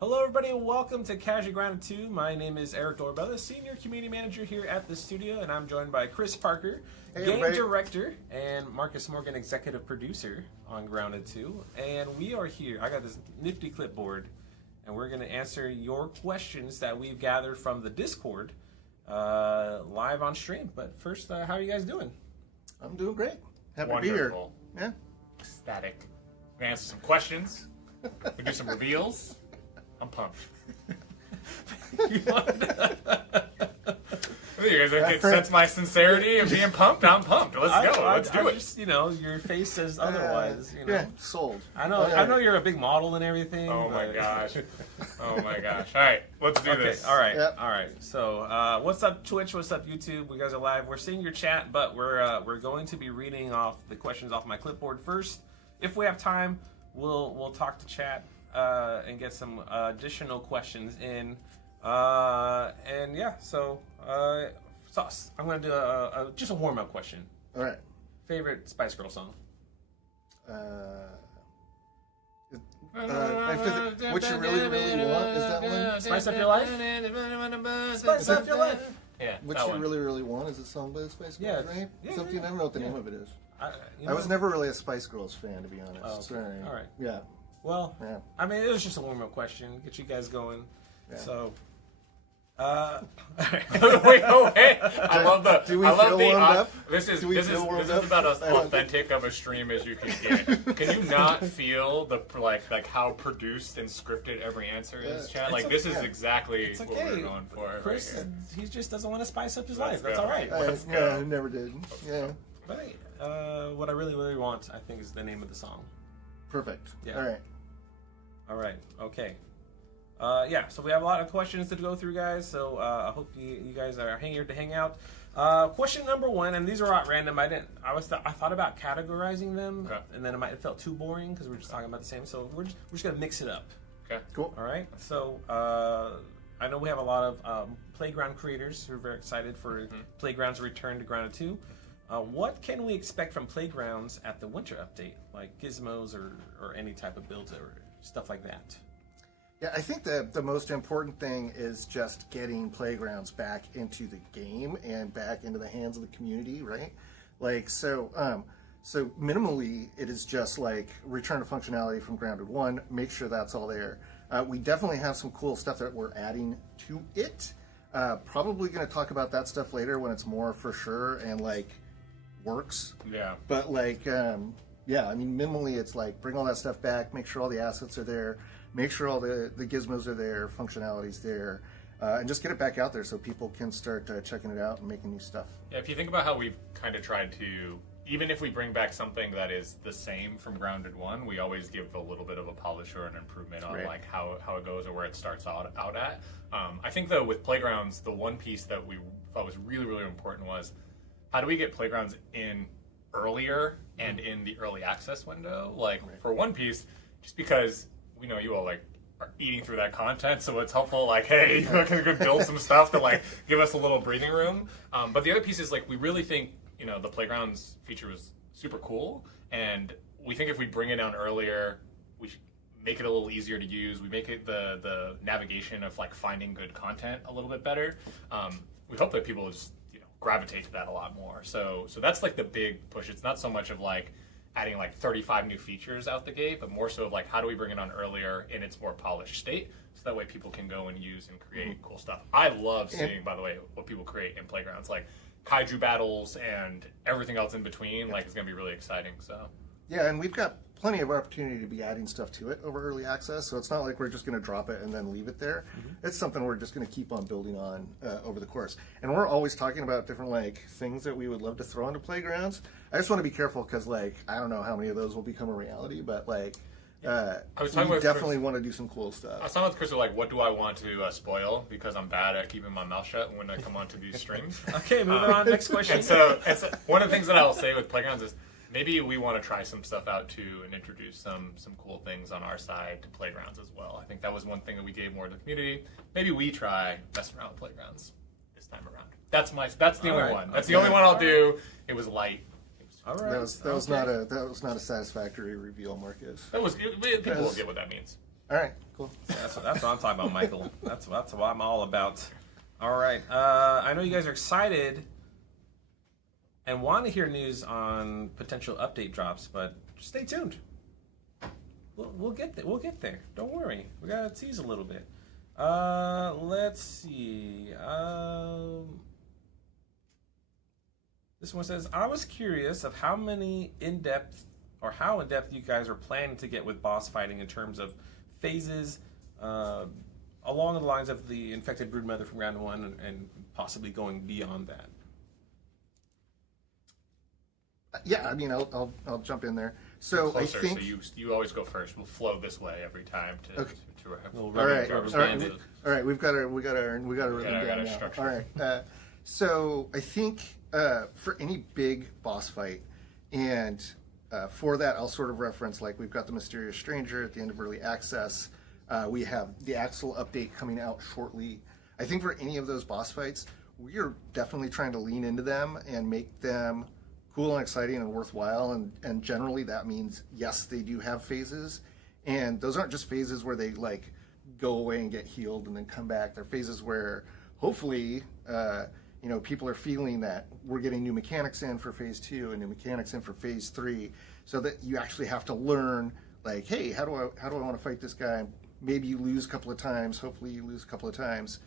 Hello everybody and welcome to Casually Grounded 2. My name is Eric Dorbella, Senior Community Manager here at the studio, and I'm joined by Chris Parker, Game Director, and Marcus Morgan, Executive Producer on Grounded 2. And we are here, I got this nifty clipboard, and we're going to answer your questions that we've gathered from the Discord live on stream. But first, how are you guys doing? I'm doing great. Happy Wonderful. to be here. Yeah. Ecstatic. We're going to answer some questions. We do some reveals. I'm pumped. You guys sense my sincerity of being pumped? I'm pumped. Let's go. Let's do it. Just, your face says otherwise. Yeah, sold. I know you're a big model and everything. Oh my gosh. Oh my gosh. All right, let's do this. All right. Yep. All right. So, what's up Twitch? What's up YouTube? We guys are live. We're seeing your chat, but we're going to be reading off the questions off my clipboard first. If we have time, we'll talk to chat and get some additional questions in. And yeah, so I'm going to do just a warm-up question. All right. favorite Spice Girl song? What You Really, Really Want, is that one? Spice Up Your Life? Spice Up Your Life. Yeah, What that You one. Really, Really Want is a song by the Spice Girls, Yeah, right? yeah, Something, yeah. I don't know what the name of it is. You I was know- never really a Spice Girls fan, to be honest. Oh, okay. Sorry. All right. Yeah. Well, Yeah. I mean, it was just a warm-up question. Get you guys going. Yeah. So, wait, I love the. Do we I love feel the. warmed up? This is Do we this feel is warmed this is up? about as I don't- authentic of a stream as you can get. Can you not feel the like how produced and scripted every answer is, Yeah. chat? Like this is okay. exactly it's what okay. we're going for. Chris, right here. he just doesn't want to spice up his Let's life. That's go. all right. Let's Yeah, go. I never did. Yeah. But hey, what I really, really want, I think, is the name of the song. Perfect. Yeah. All right. All right. Okay. Yeah. So we have a lot of questions to go through, guys. So I hope you guys are here to hang out. Question number one, and these are at random. I thought about categorizing them, Okay. and then it felt too boring because we're just talking about the same. So we're just gonna mix it up. Okay. Cool. All right. So I know we have a lot of playground creators who are very excited for Playgrounds return to Grounded 2. What can we expect from Playgrounds at the winter update, like gizmos or any type of builds or stuff like that? Yeah, I think the most important thing is just getting Playgrounds back into the game and back into the hands of the community, right? Like, so minimally, it is just like return to functionality from Grounded 1, make sure that's all there. We definitely have some cool stuff that we're adding to it. Probably going to talk about that stuff later when it's more for sure and like works. Yeah. But like, yeah, I mean, minimally, it's like bring all that stuff back, make sure all the assets are there, make sure all the gizmos are there, functionality's there, and just get it back out there so people can start checking it out and making new stuff. Yeah, if you think about how we've kind of tried to, even if we bring back something that is the same from Grounded 1, we always give a little bit of a polish or an improvement on Right. like how it goes or where it starts out at. I think though with Playgrounds, the one piece that we thought was really, really important was how do we get Playgrounds in earlier and in the early access window? Like for one piece, just because we know you all like are eating through that content, so it's helpful. Like, hey, you can build some stuff to like give us a little breathing room. But the other piece is like we really think the Playgrounds feature was super cool, and we think if we bring it down earlier, we should make it a little easier to use. We make it the navigation of like finding good content a little bit better. We hope that people just gravitate to that a lot more. So that's like the big push. It's not so much of like adding like 35 new features out the gate, but more so of like how do we bring it on earlier in its more polished state, so that way people can go and use and create cool stuff. I love seeing, by the way, what people create in Playgrounds, like kaiju battles and everything else in between. Like it's gonna be really exciting. So Yeah, and we've got plenty of opportunity to be adding stuff to it over early access, so it's not like we're just going to drop it and then leave it there. It's something we're just going to keep on building on over the course. And we're always talking about different like things that we would love to throw into Playgrounds. I just want to be careful because like I don't know how many of those will become a reality, but like was we talking with definitely Chris- want to do some cool stuff. I was talking with Chris like, what do I want to spoil, because I'm bad at keeping my mouth shut when I come onto these streams. Okay, moving on. Next question. And so one of the things that I'll say with Playgrounds is maybe we want to try some stuff out too and introduce some cool things on our side to Playgrounds as well. I think that was one thing that we gave more to the community. Maybe we try messing around with Playgrounds this time around. That's the All only right. one. That's Okay. the only one I'll do. It was light. All right. That was Okay. not a satisfactory reveal, Marcus. People will get what that means. All right, cool. That's what I'm talking about, Michael. That's what I'm all about. All right. I know you guys are excited and want to hear news on potential update drops, but just stay tuned. We'll get there. We'll get there. Don't worry. We gotta tease a little bit. Let's see. This one says, I was curious of how in-depth you guys are planning to get with boss fighting in terms of phases, along the lines of the infected broodmother from round 1 and possibly going beyond that. Yeah, I mean, I'll jump in there. So Closer, I think so you always go first. We'll flow this way every time to Okay. Little All rubber right, bands. all right. We've got our rhythm got down our now. structure. All right. So I think for any big boss fight, and for that I'll sort of reference like we've got the Mysterious Stranger at the end of early access. We have the Axel update coming out shortly. I think for any of those boss fights, we are definitely trying to lean into them and make them cool and exciting and worthwhile, and generally that means, yes, they do have phases, and those aren't just phases where they like go away and get healed and then come back. They're phases where hopefully people are feeling that we're getting new mechanics in for phase 2 and new mechanics in for phase 3, so that you actually have to learn, like, hey, how do I want to fight this guy? Maybe you lose a couple of times, hopefully you lose a couple of times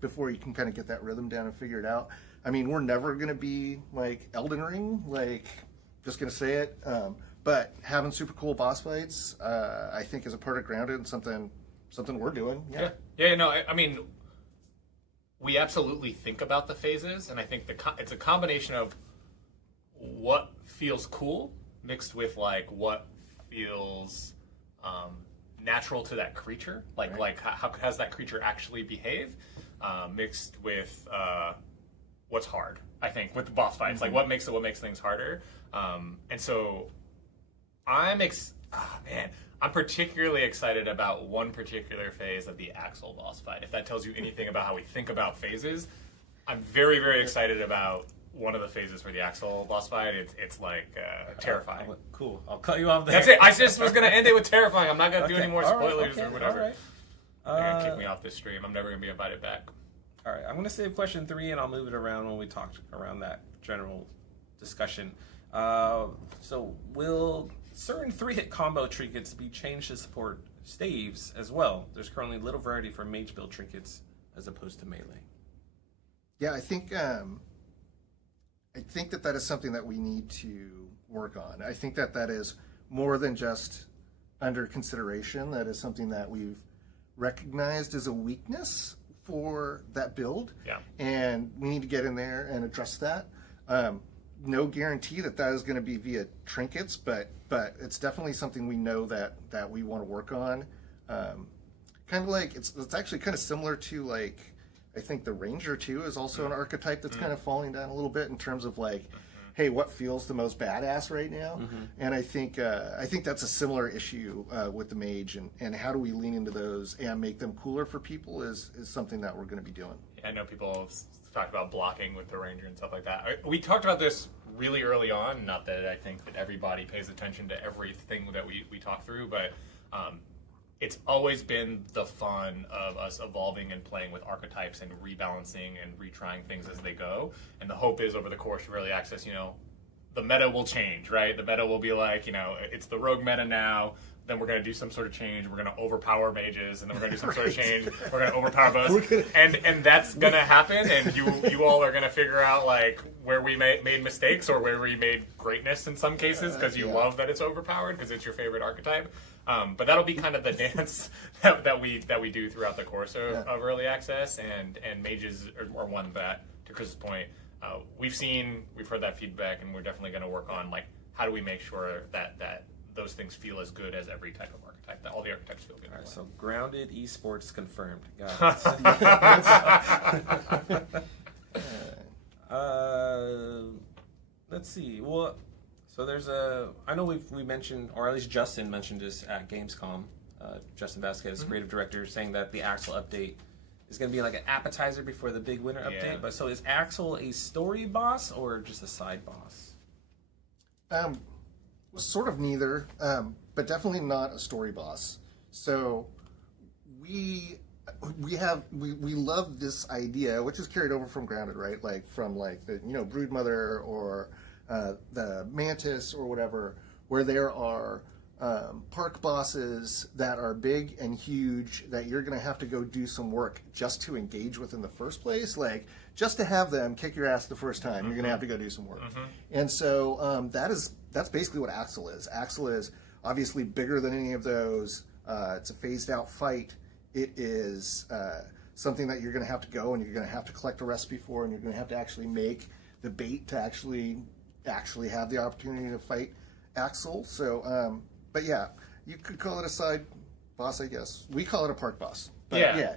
before you can kind of get that rhythm down and figure it out. I mean, we're never going to be like Elden Ring, like, just going to say it, but having super cool boss fights, I think, is a part of Grounded and something we're doing. I mean, we absolutely think about the phases, and I think it's a combination of what feels cool mixed with like what feels natural to that creature, like how has that creature actually behave, mixed with what's hard. I think with the boss fights, like what makes things harder, and so I'm particularly excited about one particular phase of the Axel boss fight. If that tells you anything about how we think about phases, I'm very, very excited about one of the phases for the Axel boss fight. It's like terrifying. Cool. I'll cut you off there. That's it. I just was going to end it with terrifying. I'm not going to do any more All right. spoilers or whatever. All right. They're going to kick me off this stream. I'm never going to be invited back. All right. I'm going to save question 3, and I'll move it around when we talk around that general discussion. So will certain 3-hit combo trinkets be changed to support staves as well? There's currently little variety for mage build trinkets as opposed to melee. Yeah, I think that is something that we need to work on. I think that is more than just under consideration. That is something that we've recognized as a weakness for that build. Yeah. And we need to get in there and address that. No guarantee that is going to be via trinkets, but it's definitely something we know that we want to work on. Kind of like it's actually kind of similar to, like, I think the Ranger too is also an archetype that's kind of falling down a little bit in terms of like, hey, what feels the most badass right now? And I think that's a similar issue with the Mage, and how do we lean into those and make them cooler for people is something that we're going to be doing. I know people have talked about blocking with the Ranger and stuff like that. We talked about this really early on, not that I think that everybody pays attention to everything that we talk through, but it's always been the fun of us evolving and playing with archetypes and rebalancing and retrying things as they go. And the hope is over the course of early access, the meta will change, right? The meta will be like, it's the rogue meta now. Then we're going to do some sort of change. We're going to overpower mages, and then we're going to do some sort of change. We're going to overpower bows, and that's going to happen. And you all are going to figure out like where we made mistakes or where we made greatness in some cases because you love that it's overpowered because it's your favorite archetype. But that'll be kind of the dance that we do throughout the course of early access, and mages are one that, to Chris's point, we've heard that feedback, and we're definitely going to work on like how do we make sure that those things feel as good as every type of archetype, that all the archetypes feel good. All right, so Grounded esports confirmed. Got it. Let's see. Well, so there's I know we mentioned, or at least Justin mentioned this at Gamescom. Justin Vasquez, creative director, saying that the Axel update is going to be like an appetizer before the big winter update. But so is Axel a story boss or just a side boss? Sort of neither, but definitely not a story boss. So we love this idea, which is carried over from Grounded, right? Like from like the Broodmother or the Mantis or whatever, where there are park bosses that are big and huge that you're going to have to go do some work just to engage with in the first place. Like, just to have them kick your ass the first time, you're going to have to go do some work. And so that's basically what Axel is. Axel is obviously bigger than any of those. It's a phased out fight. It is something that you're going to have to go and you're going to have to collect a recipe for, and you're going to have to actually make the bait to actually have the opportunity to fight Axel. So, but yeah, you could call it a side boss, I guess. We call it a park boss. But yeah.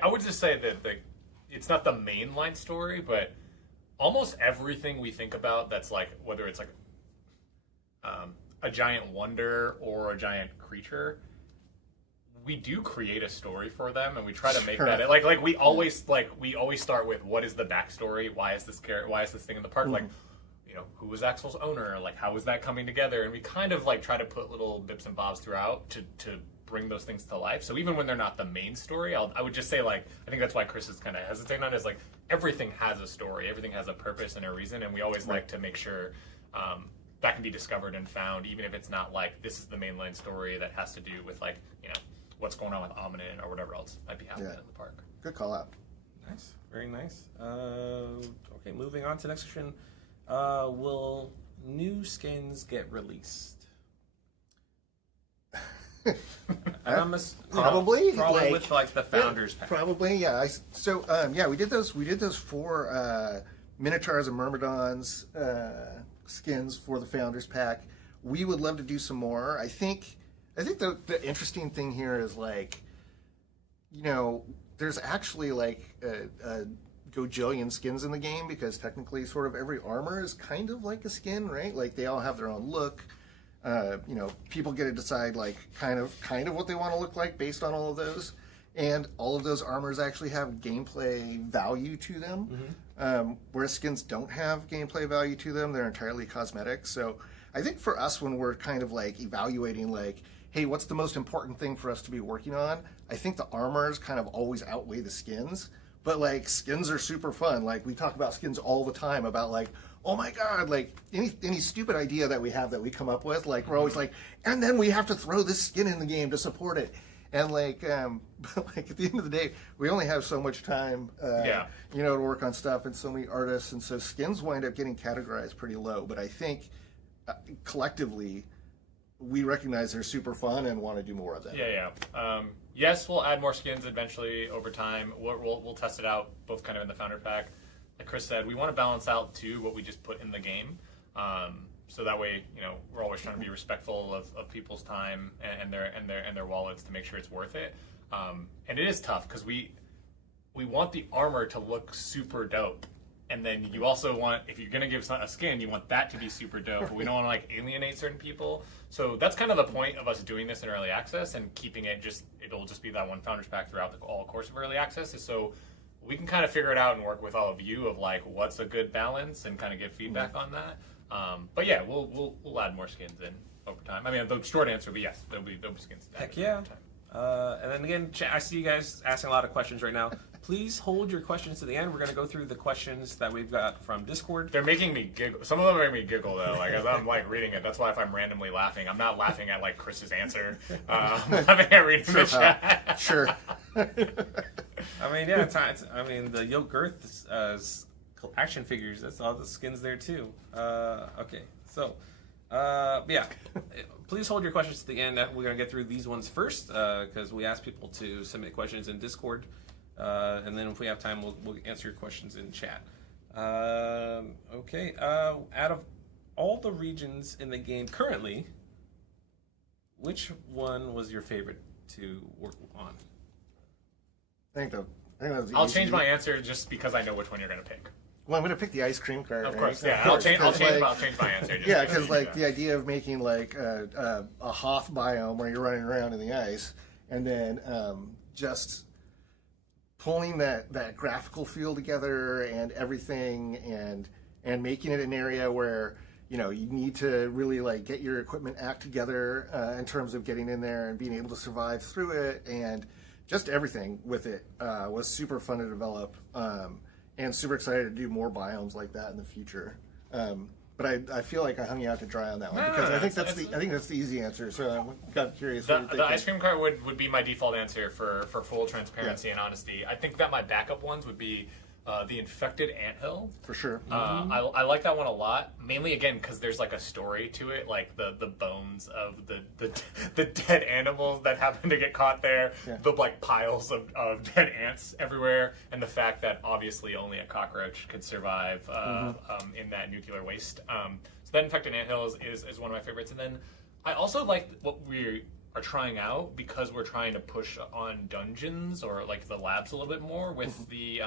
I would just say that it's not the mainline story, but almost everything we think about that's like, whether it's like a giant wonder or a giant creature, we do create a story for them, and we try to make that like we always start with what is the backstory, why is this thing in the park, like who was Axel's owner? Like, how was that coming together? And we kind of like try to put little bips and bobs throughout to bring those things to life. So even when they're not the main story, I would just say, like, I think that's why Chris is kind of hesitating on it, is like everything has a story, everything has a purpose and a reason, and we always like to make sure that can be discovered and found, even if it's not like this is the mainline story that has to do with like what's going on with Omnin or whatever else might be happening in the park. Good call out. Nice, very nice. Okay, moving on to the next question. Will new skins get released? Probably like, with like the founders pack. Probably, yeah. We did those 4 Minotaurs and Myrmidons skins for the founders pack. We would love to do some more. I think the interesting thing here is like, there's actually like a gajillion skins in the game, because technically sort of every armor is kind of like a skin, right? Like they all have their own look. People get to decide like kind of what they want to look like based on all of those, and all of those armors actually have gameplay value to them. Whereas skins don't have gameplay value to them; they're entirely cosmetic. So I think for us, when we're kind of like evaluating like, hey, what's the most important thing for us to be working on? I think the armors kind of always outweigh the skins. But like skins are super fun. Like we talk about skins all the time, about like, oh my god, like any stupid idea that we have that we come up with, like we're always like, and then we have to throw this skin in the game to support it. And like, but like at the end of the day, we only have so much time, to work on stuff, and so many artists, and so skins wind up getting categorized pretty low. But I think collectively, we recognize they're super fun and want to do more of them. Yes, we'll add more skins eventually over time. We'll test it out, both kind of in the founder pack. Like Chris said, we want to balance out too what we just put in the game, so that way we're always trying to be respectful of people's time and their wallets to make sure it's worth it. And it is tough because we want the armor to look super dope. And then you also want, if you're going to give a skin, you want that to be super dope. But we don't want to like alienate certain people. So that's kind of the point of us doing this in early access and keeping it it'll just be that one founders pack throughout the all course of early access, is so we can kind of figure it out and work with all of you of like what's a good balance and kind of give feedback on that. But yeah, we'll add more skins in over time. I mean, the short answer would be yes, there'll be skins. Heck yeah. Over time. And then again, I see you guys asking a lot of questions right now. Please hold your questions to the end. We're going to go through the questions that we've got from Discord. They're making me giggle. Some of them are making me giggle, though. Like, as I'm, like, reading it. That's why if I'm randomly laughing, I'm not laughing at, like, Chris's answer. I'm laughing at reading the chat. Sure. I mean, yeah, the Yoke Girth action figures, that's all the skins there, too. Okay, so... yeah, please hold your questions to the end. We're going to get through these ones first, because we asked people to submit questions in Discord. And then if we have time, we'll answer your questions in chat. Okay. Out of all the regions in the game currently, which one was your favorite to work on? I think that was I'll change my answer just because I know which one you're going to pick. Well, I'm going to pick the ice cream cart. Of course, yeah. I'll change my answer. Yeah, because like the idea of making like a Hoth biome where you're running around in the ice, and then just pulling that graphical feel together and everything, and making it an area where you need to really like get your equipment act together in terms of getting in there and being able to survive through it, and just everything with it was super fun to develop. And super excited to do more biomes like that in the future. But I feel like I hung you out to dry on that one because I think that's the easy answer. So I'm kind of curious. The ice cream cart would be my default answer for full transparency and honesty. I think that my backup ones would be the infected anthill. For sure. I like that one a lot, mainly again because there's like a story to it, like the bones of the dead animals that happen to get caught there, the like piles of dead ants everywhere, and the fact that obviously only a cockroach could survive in that nuclear waste. So that infected anthill is one of my favorites, and then I also like what we are trying out because we're trying to push on dungeons or like the labs a little bit more with the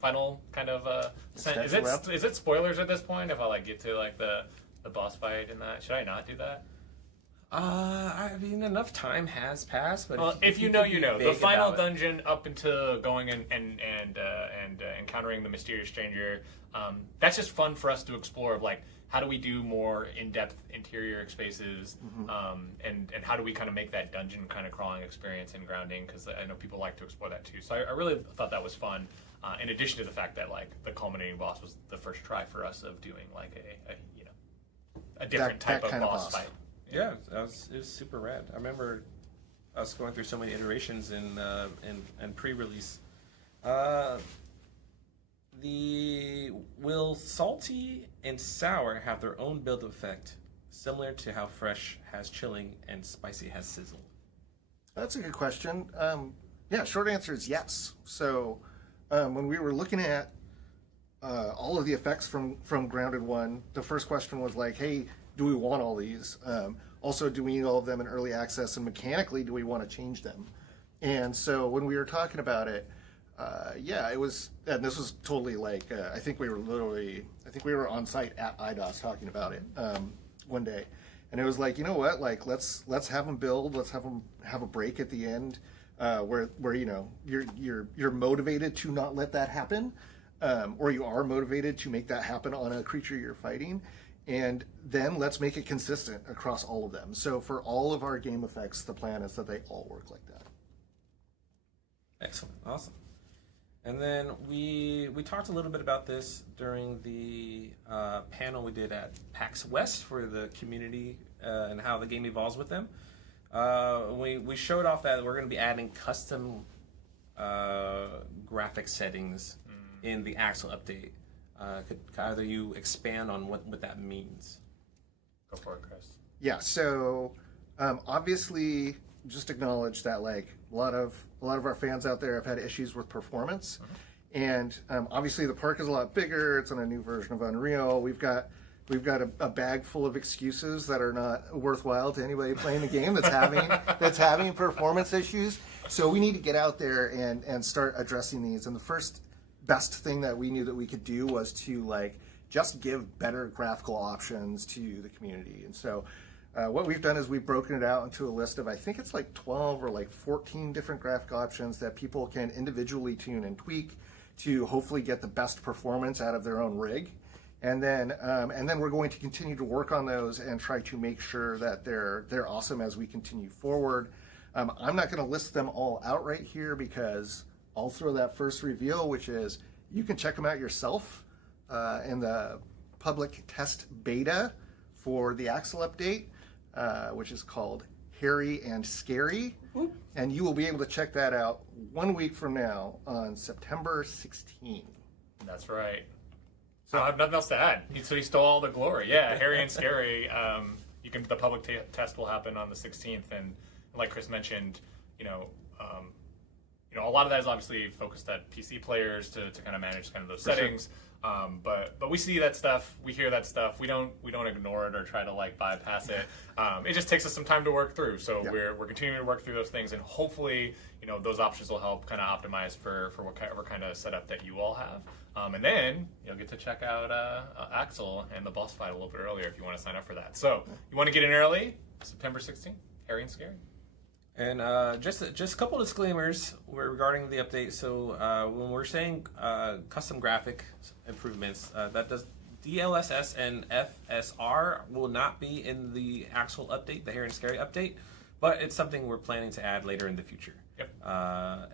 final kind of is it spoilers at this point if I like get to like the boss fight in that? Should I not do that? I mean, enough time has passed, but if you know, the final dungeon up into going and encountering the mysterious stranger. That's just fun for us to explore. Of like, how do we do more in-depth interior spaces, and how do we kind of make that dungeon kind of crawling experience in Grounding, because I know people like to explore that too. So I really thought that was fun, in addition to the fact that like the culminating boss was the first try for us of doing like a different type of boss fight. Yeah, it was super rad. I remember us going through so many iterations in pre-release. Will salty and sour have their own build effect, similar to how fresh has chilling and spicy has sizzle? That's a good question. Yeah, short answer is yes. So when we were looking at all of the effects from Grounded 1, the first question was like, hey, do we want all these? Also, do we need all of them in early access? And mechanically, do we want to change them? And so when we were talking about it, yeah, it was, and this was totally like, I think we were on site at IDOS talking about it one day. And it was like, you know what, like, let's have them build, let's have them have a break at the end where you know, you're motivated to not let that happen, or you are motivated to make that happen on a creature you're fighting. And then let's make it consistent across all of them. So for all of our game effects, the plan is that they all work like that. Excellent. Awesome. And then we talked a little bit about this during the panel we did at PAX West for the community and how the game evolves with them. We showed off that we're going to be adding custom graphic settings in the Axel update. Could either you expand on what that means? Go for it, Chris. Yeah, so obviously just acknowledge that like a lot of our fans out there have had issues with performance. And obviously the park is a lot bigger, it's on a new version of Unreal. We've got a bag full of excuses that are not worthwhile to anybody playing the game that's having performance issues. So we need to get out there and start addressing these. And the first best thing that we knew that we could do was to like just give better graphical options to the community. And so what we've done is we've broken it out into a list of, I think it's like 12 or like 14 different graphic options that people can individually tune and tweak to hopefully get the best performance out of their own rig. And then we're going to continue to work on those and try to make sure that they're awesome as we continue forward. I'm not going to list them all out right here because I'll throw that first reveal, which is you can check them out yourself in the public test beta for the Axel update, which is called Hairy and Scary. Ooh. And you will be able to check that out 1 week from now on September 16. That's right. So I have nothing else to add. So he stole all the glory. Yeah, Hairy and Scary. The public test will happen on the 16th, and like Chris mentioned, a lot of that is obviously focused at PC players to kind of manage kind of those settings. Sure. But we see that stuff, we hear that stuff. We don't ignore it or try to like bypass it. It just takes us some time to work through. So yeah. We're continuing to work through those things, and hopefully those options will help kind of optimize for whatever kind of setup that you all have. And then you'll get to check out Axel and the boss fight a little bit earlier if you want to sign up for that. So you want to get in early, September 16th, Hairy and Scary. And just a couple disclaimers regarding the update. So when we're saying custom graphic improvements, that does DLSS and FSR will not be in the actual update, the Hairy and Scary update, but it's something we're planning to add later in the future. Yep.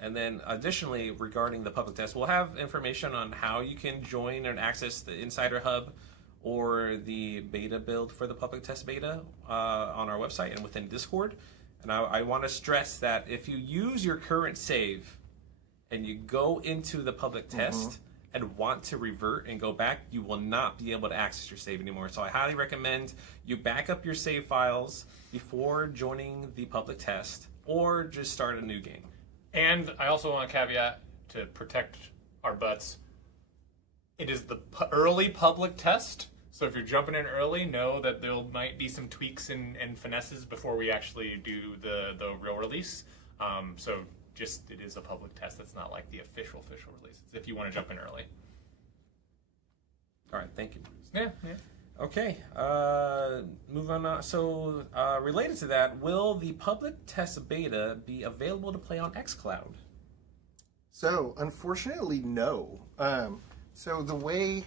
And then additionally, regarding the public test, we'll have information on how you can join and access the Insider Hub or the beta build for the public test beta on our website and within Discord. And I want to stress that if you use your current save and you go into the public test and want to revert and go back, you will not be able to access your save anymore. So I highly recommend you back up your save files before joining the public test or just start a new game. And I also want to caveat to protect our butts. It is the early public test. So if you're jumping in early, know that there might be some tweaks and finesses before we actually do the real release. So just it is a public test. It's not like the official release. It's if you want to jump in early. All right, thank you. Yeah. Okay, move on. So related to that, will the public test beta be available to play on Excloud? So unfortunately, no. So the way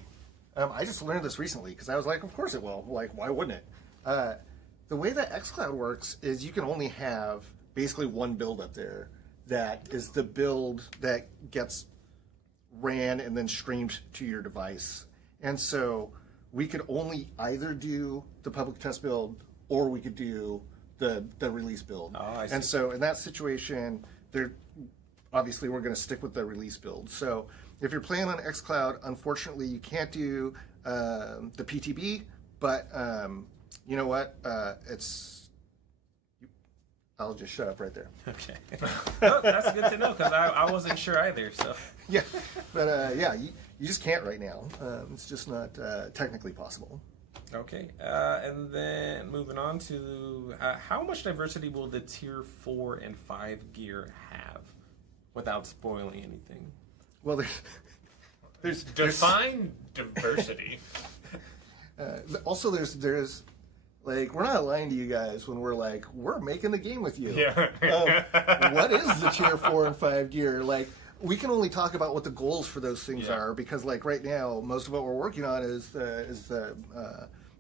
I just learned this recently because I was like, of course it will. Like, why wouldn't it? The way that Excloud works is you can only have basically one build up there that is the build that gets ran and then streamed to your device. And so we could only either do the public test build or we could do the release build. Oh, I see. And so in that situation, obviously we're going to stick with the release build. So if you're playing on xCloud, unfortunately you can't do the PTB, but you know what? I'll just shut up right there. Okay. No, that's good to know because I wasn't sure either. So Yeah, but yeah, you just can't right now. It's just not technically possible. okay, and then moving on to how much diversity will the tier 4 and 5 gear have, without spoiling anything? Well, there's Define diversity. also there's like, we're not lying to you guys when we're like, we're making the game with you. Yeah. What is the tier 4 and 5 gear? Like, we can only talk about what the goals for those things are, because like right now, most of what we're working on is the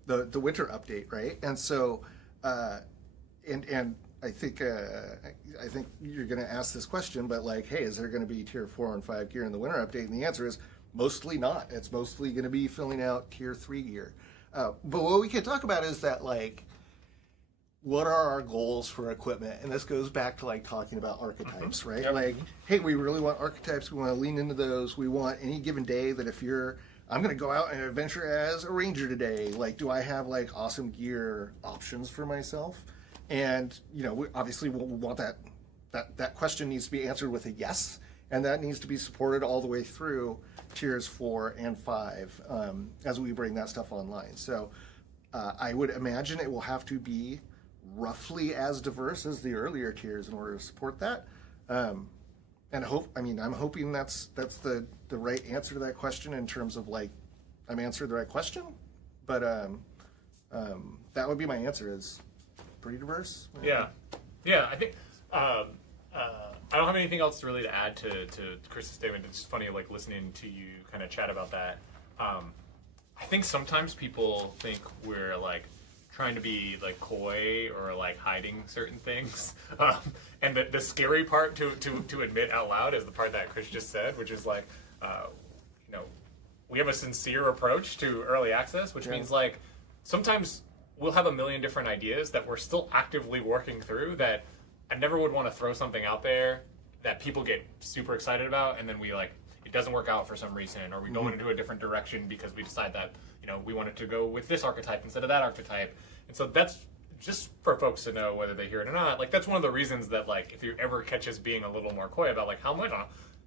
winter update, right? And so, and I think you're going to ask this question, but like, hey, is there going to be tier 4 and 5 gear in the winter update? And the answer is mostly not. It's mostly going to be filling out tier 3 gear. But what we can talk about is that, like, what are our goals for equipment? And this goes back to like talking about archetypes, right? Yep. Like, hey, we really want archetypes. We want to lean into those. We want any given day that I'm going to go out and adventure as a ranger today. Like, do I have like awesome gear options for myself? And, you know, we want that question needs to be answered with a yes. And that needs to be supported all the way through tiers 4 and 5 as we bring that stuff online. So I would imagine it will have to be roughly as diverse as the earlier tiers in order to support that. And I'm hoping that's the right answer to that question in terms of like, I'm answering the right question. But that would be my answer, is pretty diverse. Yeah. I think I don't have anything else really to add to Chris's statement. It's funny, like, listening to you kind of chat about that. I think sometimes people think we're like trying to be like coy or like hiding certain things. And the scary part to admit out loud is the part that Chris just said, which is like, you know, we have a sincere approach to early access, which means like sometimes we'll have a million different ideas that we're still actively working through, that I never would want to throw something out there that people get super excited about, and then it doesn't work out for some reason, or we go into a different direction because we decide that, you know, we wanted to go with this archetype instead of that archetype. And so that's just for folks to know, whether they hear it or not. Like, that's one of the reasons that, like, if you ever catch us being a little more coy about like how much,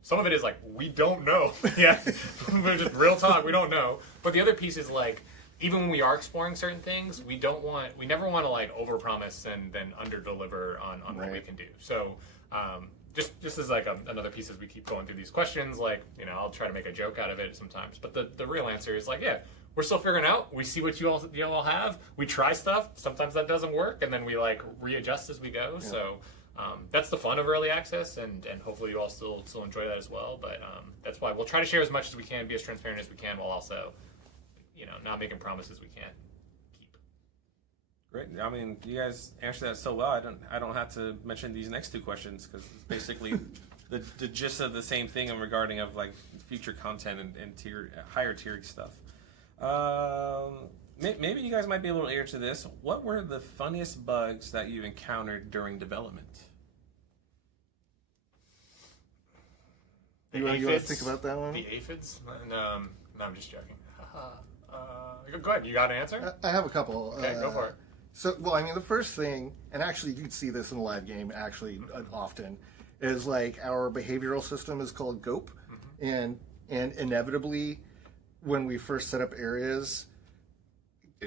some of it is like, we don't know. Yeah, we're just real talk. We don't know. But the other piece is like, even when we are exploring certain things, we never want to like overpromise and then underdeliver on what we can do. So just as like another piece as we keep going through these questions, like, you know, I'll try to make a joke out of it sometimes. But the real answer is like, yeah, we're still figuring out. We see what you all have. We try stuff. Sometimes that doesn't work, and then we like readjust as we go. Yeah. So that's the fun of early access, and hopefully you all still enjoy that as well. But that's why we'll try to share as much as we can, be as transparent as we can, while also, you know, not making promises we can't keep. Great. I mean, you guys answered that so well. I don't have to mention these next two questions because it's basically the gist of the same thing in regarding of like future content and higher tiered stuff. Maybe you guys might be a little ear to this. What were the funniest bugs that you encountered during development? You want to think about that one? The aphids? No, I'm just joking. Go ahead. You got an answer? I have a couple. Okay, go for it. So, well, I mean, the first thing, and actually you can see this in the live game often, is like our behavioral system is called GOPE, and inevitably, when we first set up areas,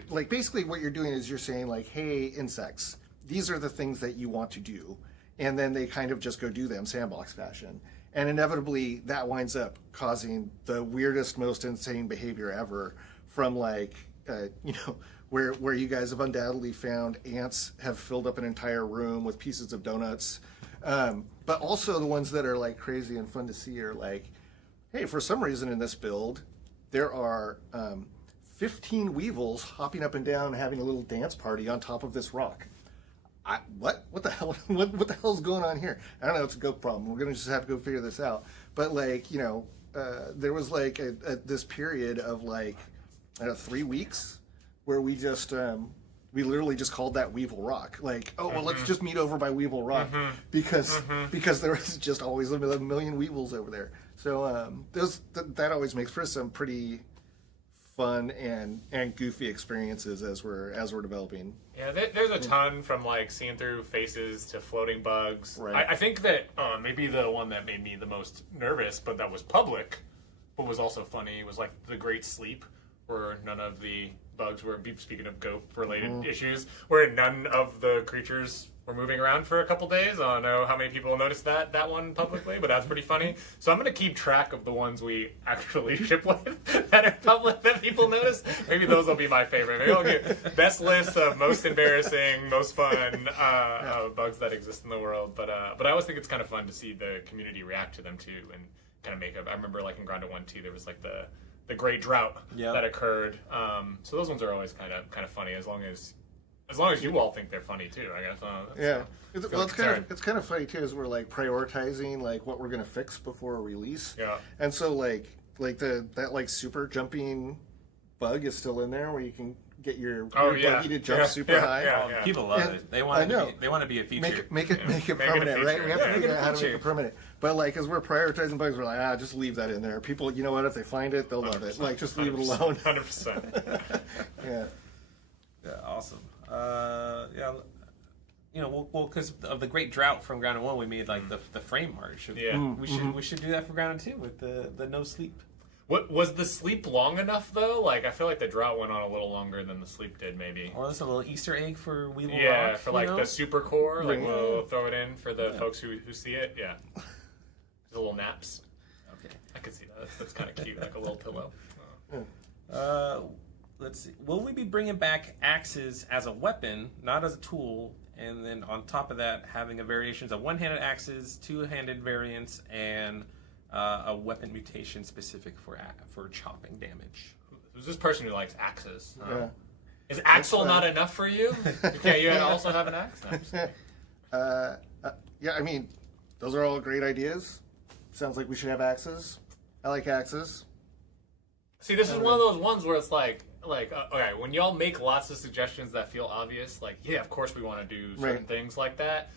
like basically what you're doing is you're saying like, hey, insects, these are the things that you want to do, and then they kind of just go do them sandbox fashion. And inevitably, that winds up causing the weirdest, most insane behavior ever, from like, where you guys have undoubtedly found ants have filled up an entire room with pieces of donuts. But also the ones that are like crazy and fun to see are like, hey, for some reason in this build, there are 15 weevils hopping up and down, having a little dance party on top of this rock. What the hell? What the hell's going on here? I don't know. It's a goat problem. We're gonna just have to go figure this out. But like, you know, there was like this period of like 3 weeks where we just we literally just called that Weevil Rock. Like, oh well, let's just meet over by Weevil Rock because there was just always a million weevils over there. So that always makes for some pretty fun and goofy experiences as we're developing. Yeah, there's a ton, from like seeing through faces to floating bugs. Right. I think that maybe the one that made me the most nervous, but that was public, but was also funny, was like the Great Sleep, where none of the bugs were, speaking of goat-related issues, where none of the creatures were moving around for a couple days. I don't know how many people noticed that one publicly, but that's pretty funny. So I'm going to keep track of the ones we actually ship with that are public that people notice. Maybe those will be my favorite. Maybe I'll get best list of most embarrassing, most fun bugs that exist in the world. But I always think it's kind of fun to see the community react to them too, and kind of make up. I remember like in Grounded 1 too, there was like the great drought that occurred. So those ones are always kind of funny, as long as you all think they're funny too, I guess. Yeah. It's kind of funny too, as we're like prioritizing like what we're gonna fix before a release. Yeah. And so like that like super jumping bug is still in there, where you can get your buggy to jump super high. Yeah. People love it. They want to be a feature. Make it permanent, right? We have to figure out how to make it permanent. But like, as we're prioritizing bugs, we're like, just leave that in there. People, you know what? If they find it, they'll love it. Like, just leave it alone. 100%. Yeah. Yeah, awesome. You know, well, because of the great drought from Grounded 1, we made like the frame art. We should do that for Grounded 2 with the no sleep. What was the sleep long enough though? Like, I feel like the drought went on a little longer than the sleep did, maybe. Or that's a little Easter egg for Weevil Rock. Yeah, for like the super core. Like, we'll throw it in for the folks who see it. Yeah, the little naps. Okay, I could see that. That's kind of cute, like a little pillow. Let's see. Will we be bringing back axes as a weapon, not as a tool? And then on top of that, having a variations of one-handed axes, two-handed variants, and a weapon mutation specific for chopping damage. Who's this person who likes axes? Yeah. Is Axel not enough for you? Okay, you also have an axe? Yeah, I mean, those are all great ideas. Sounds like we should have axes. I like axes. See, this is one of those ones where it's like, okay, when y'all make lots of suggestions that feel obvious, like, yeah, of course we want to do certain things like that.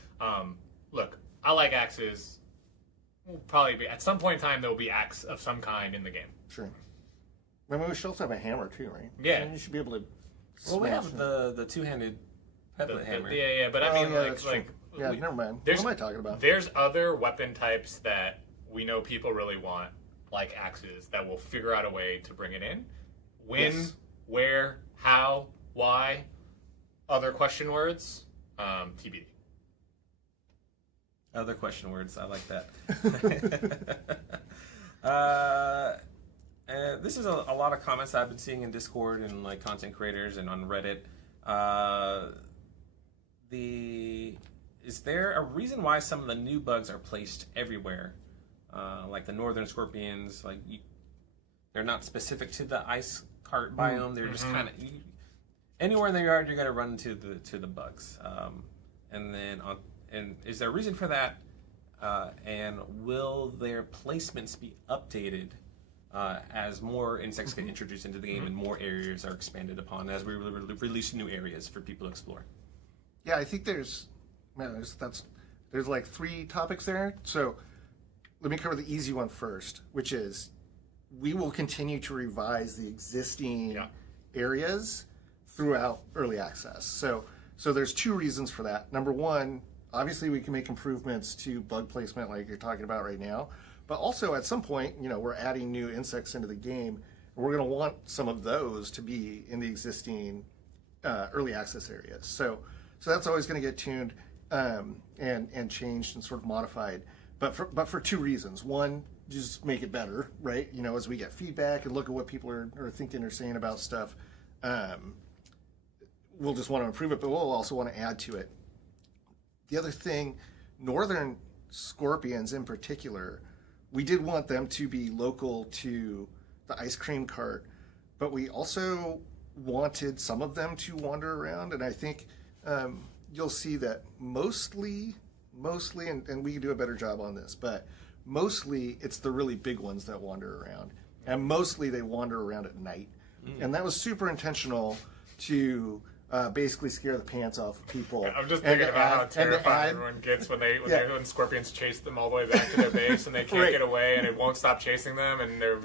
Look, I like axes. Will probably be at some point in time there will be axe of some kind in the game. Sure. I mean, we should also have a hammer too, right? Yeah. And you should be able to. Well, we have the two-handed pebble hammer. Yeah, but I mean, never mind. What am I talking about? There's other weapon types that we know people really want, like axes, that will figure out a way to bring it in. When, where, how, why, other question words, TBD. Other question words. I like that. This is a lot of comments I've been seeing in Discord and like content creators and on Reddit. Is there a reason why some of the new bugs are placed everywhere? Like the northern scorpions, they're not specific to the ice cart biome. They're just kind of anywhere in the yard you're going to run into the bugs. And is there a reason for that? And will their placements be updated as more insects get introduced into the game and more areas are expanded upon as we release new areas for people to explore? Yeah, I think there's like 3 topics there. So let me cover the easy one first, which is we will continue to revise the existing areas throughout early access. So there's 2 reasons for that. Number one, obviously we can make improvements to bug placement like you're talking about right now, but also at some point, we're adding new insects into the game, and we're going to want some of those to be in the existing early access areas. So that's always going to get tuned and changed and sort of modified, but for 2 reasons. One, just make it better, right? As we get feedback and look at what people are thinking or saying about stuff, we'll just want to improve it, but we'll also want to add to it. The other thing, northern scorpions in particular, we did want them to be local to the ice cream cart, but we also wanted some of them to wander around, and I think you'll see that mostly, and we can do a better job on this, but mostly it's the really big ones that wander around, and mostly they wander around at night, and that was super intentional to basically scare the pants off of people. I'm just thinking about how terrified everyone gets when scorpions chase them all the way back to their base and they can't get away and it won't stop chasing them and they're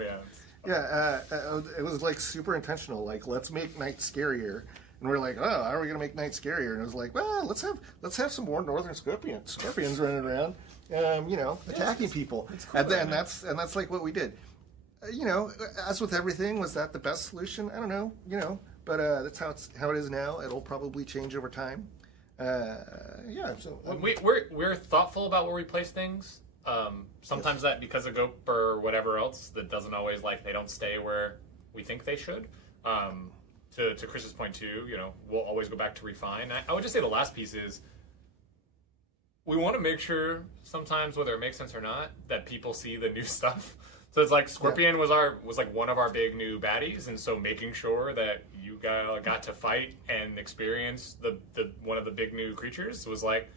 it was like super intentional. Like, let's make night scarier, and we're like, oh, how are we gonna make night scarier? And it was like, well, let's have some more northern scorpions running around, attacking people. It's cool, and that's like what we did. As with everything, was that the best solution? I don't know, but that's how it is now. It'll probably change over time. So we're thoughtful about where we place things. Sometimes that because of GOP or whatever else, that doesn't always they don't stay where we think they should. To Chris's point too, we'll always go back to refine. I would just say the last piece is we want to make sure sometimes, whether it makes sense or not, that people see the new stuff. So it's like Scorpion was one of our big new baddies, and so making sure that you got to fight and experience the one of the big new creatures was like,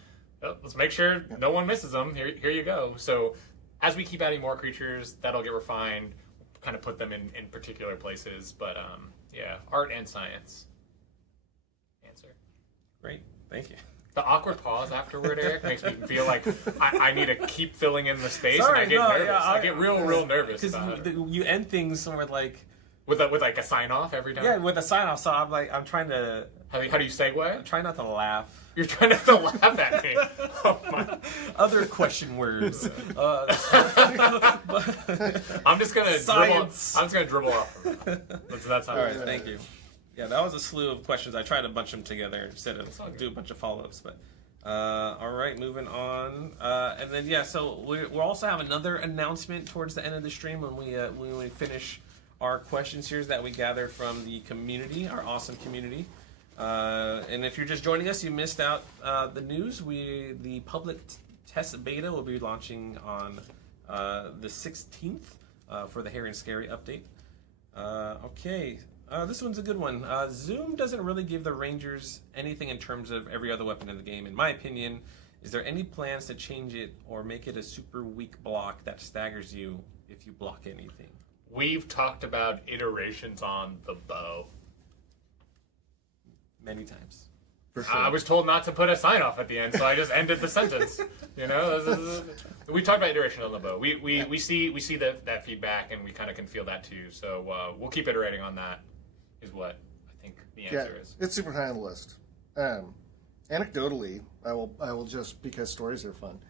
oh, let's make sure no one misses them. Here you go. So as we keep adding more creatures, that'll get refined, kind of put them in particular places. But art and science. Answer. Great, thank you. The awkward pause afterward, Eric, makes me feel like I need to keep filling in the space, and I get nervous. I get real nervous about it. You end things with with a sign off every time. Yeah, with a sign off. So I'm trying to. How do you segue? Try not to laugh. You're trying not to laugh at me. Oh my. Other question words. I'm just gonna dribble off. That's how. All right, thank you. Yeah, that was a slew of questions. I tried to bunch them together instead of do a bunch of follow-ups. But all right, moving on. And then so we'll also have another announcement towards the end of the stream when we finish our questions here that we gathered from the community, our awesome community. And if you're just joining us, you missed out the news. The public test beta will be launching on the 16th for the Hairy and Scary update. Okay. This one's a good one. Zoom doesn't really give the Rangers anything in terms of every other weapon in the game. In my opinion, is there any plans to change it or make it a super weak block that staggers you if you block anything? We've talked about iterations on the bow. Many times. For sure. I was told not to put a sign off at the end, so I just ended the sentence. We talked about iteration on the bow. We see that feedback, and we kind of can feel that too. So we'll keep iterating on that. Is what I think the answer is. It's super high on the list. Anecdotally, I will just because stories are fun.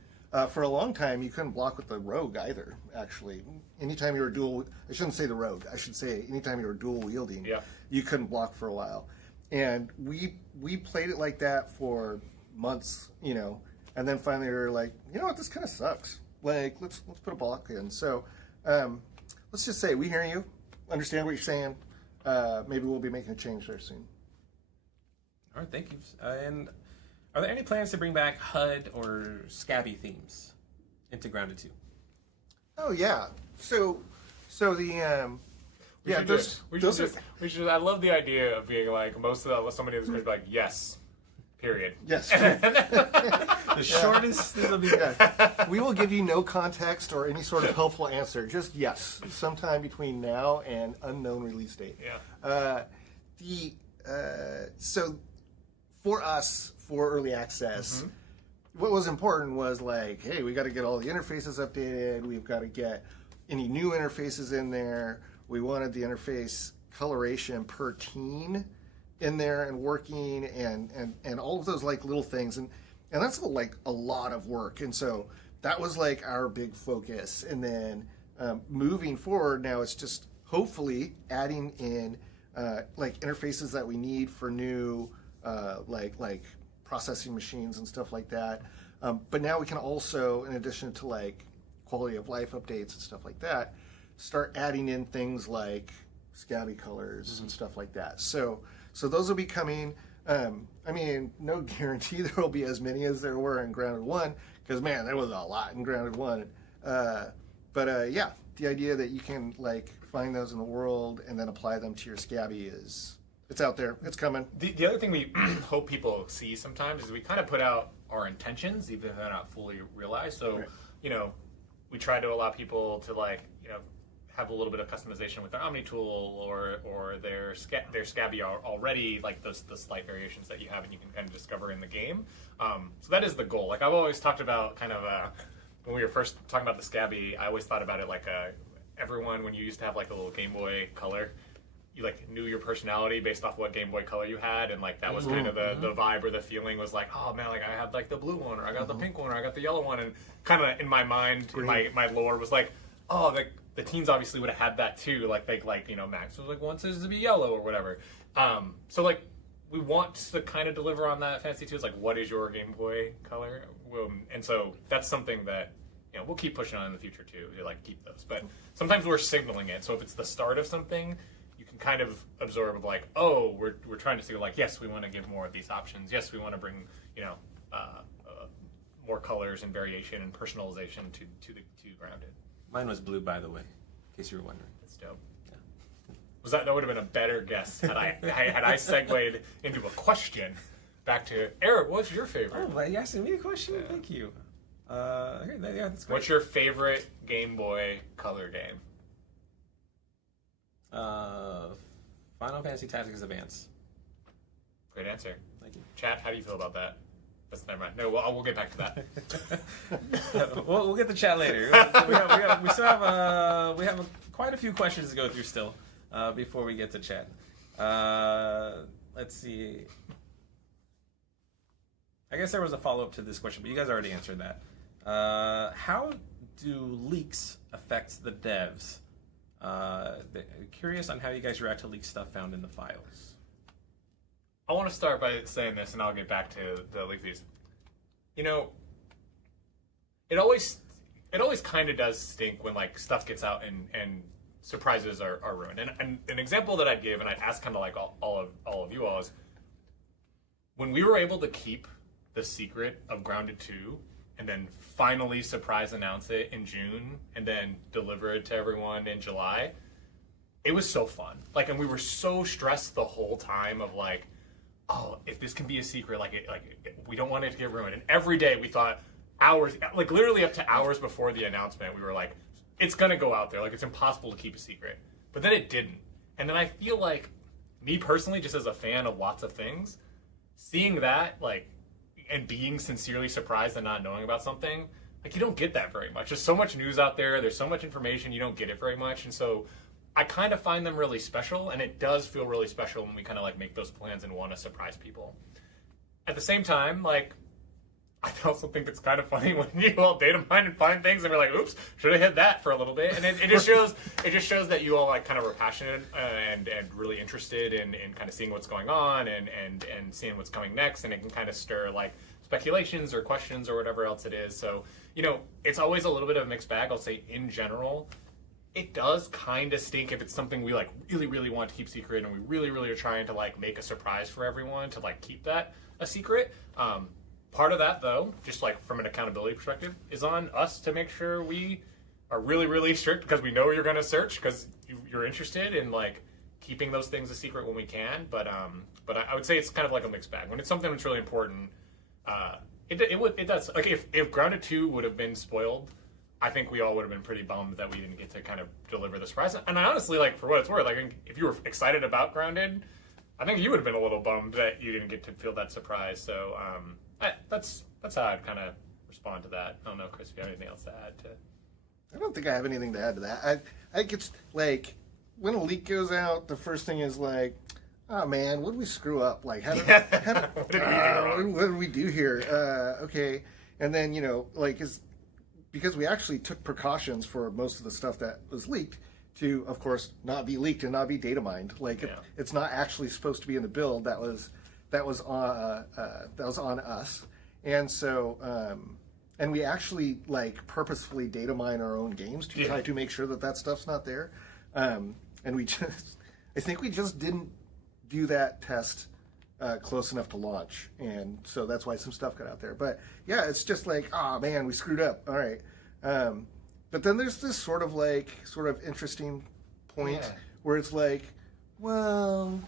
For a long time, you couldn't block with the rogue either. Actually, anytime you were I shouldn't say the rogue. I should say anytime you were dual wielding, you couldn't block for a while. And we played it like that for months, and then finally we were like, you know what, this kind of sucks. Like, let's put a block in. So let's just say we hear you, understand what you're saying. Maybe we'll be making a change there soon. All right, thank you. And are there any plans to bring back HUD or Scabby themes into Grounded 2? Oh yeah. So the we should. I love the idea of being like somebody in this group be like, yes, period. Yes. The shortest thing will be we will give you no context or any sort of helpful answer. Just yes, sometime between now and unknown release date. Yeah. So for us, for early access, what was important was like, hey, we got to get all the interfaces updated. We've got to get any new interfaces in there. We wanted the interface coloration per teen in there and working and all of those like little things and that's like a lot of work, and so that was like our big focus. And then moving forward now, it's just hopefully adding in like interfaces that we need for new like processing machines and stuff like that. But now we can also, in addition to like quality of life updates and stuff like that, start adding in things like Scabby colors and stuff like that. So those will be coming. I mean, no guarantee there will be as many as there were in Grounded 1, because man, there was a lot in Grounded 1. But the idea that you can like find those in the world and then apply them to your Scabby it's out there. It's coming. The other thing we hope people see sometimes is we kind of put out our intentions, even if they're not fully realized. So, we try to allow people to have a little bit of customization with their Omni tool or their Scabby already, like the slight variations that you have and you can kind of discover in the game. So that is the goal. Like I've always talked about kind of when we were first talking about the Scabby, I always thought about it like everyone, when you used to have like a little Game Boy Color, you like knew your personality based off what Game Boy Color you had, and like that was kind of the vibe or the feeling was like, oh man, like I have like the blue one, or I got the pink one, or I got the yellow one, and kind of in my mind, my lore was like, oh, the teens obviously would have had that too, like Max was like wants his to be yellow or whatever. So like we want to kind of deliver on that fantasy too. It's like, what is your Game Boy Color? And so that's something that we'll keep pushing on in the future too, to like keep those. But sometimes we're signaling it. So if it's the start of something, you can kind of absorb of like, oh, we're trying to say like, yes, we want to give more of these options. Yes, we want to bring more colors and variation and personalization to Grounded. Mine was blue, by the way, in case you were wondering. That's dope. Yeah. That would have been a better guess had I segued into a question. Back to Eric, what's your favorite? Oh, you asking me a question? Yeah. Thank you. Okay, yeah, that's great. What's your favorite Game Boy Color game? Final Fantasy Tactics Advance. Great answer. Thank you. Chat, how do you feel about that? Never mind. No, we'll get back to that. we'll get the chat later. We still have quite a few questions to go through still before we get to chat. Let's see. I guess there was a follow-up to this question, but you guys already answered that. How do leaks affect the devs? Curious on how you guys react to leaked stuff found in the files. I want to start by saying this, and I'll get back to the leak fees. It always kind of does stink when like stuff gets out and surprises are ruined. And an example that I'd give, and I'd ask kind of like all of you all, is when we were able to keep the secret of Grounded 2 and then finally surprise announce it in June and then deliver it to everyone in July, it was so fun. Like, and we were so stressed the whole time of like, oh, if this can be a secret, we don't want it to get ruined. And every day we thought hours, like literally up to hours before the announcement, we were like, it's gonna go out there. Like, it's impossible to keep a secret. But then it didn't. And then I feel like, me personally, just as a fan of lots of things, seeing that, like, and being sincerely surprised and not knowing about something, like, you don't get that very much. There's so much news out there. There's so much information. You don't get it very much. And so I kind of find them really special, and it does feel really special when we kind of like make those plans and want to surprise people. At the same time, like, I also think it's kind of funny when you all data mine and find things and we're like, oops, should have hit that for a little bit. And it just shows that you all like kind of are passionate and really interested in kind of seeing what's going on and seeing what's coming next, and it can kind of stir like speculations or questions or whatever else it is. So, it's always a little bit of a mixed bag. I'll say in general, it does kind of stink if it's something we like really, really want to keep secret, and we really, really are trying to like make a surprise for everyone to like keep that a secret. Part of that, though, just like from an accountability perspective, is on us to make sure we are really, really strict, because we know you're going to search because you're interested in like keeping those things a secret when we can. But I would say it's kind of like a mixed bag. When it's something that's really important, it does. Like if Grounded 2 would have been spoiled, I think we all would have been pretty bummed that we didn't get to kind of deliver the surprise. And I honestly, like, for what it's worth, like, if you were excited about Grounded, I think you would have been a little bummed that you didn't get to feel that surprise. So that's how I'd kind of respond to that. I don't know, Chris, if you have anything else to add to. I don't think I have anything to add to that. I think it's like when a leak goes out, the first thing is like, oh man, what did we screw up? Like, what did we do here? Okay, and then because we actually took precautions for most of the stuff that was leaked to, of course, not be leaked and not be data mined. Like, it's not actually supposed to be in the build. That was on us, and so and we actually like purposefully data mine our own games to try to make sure that stuff's not there, and I think we just didn't do that test close enough to launch, and so that's why some stuff got out there. But yeah, it's just like, oh man, we screwed up. All right, but then there's this sort of interesting point Yeah. where it's like, well,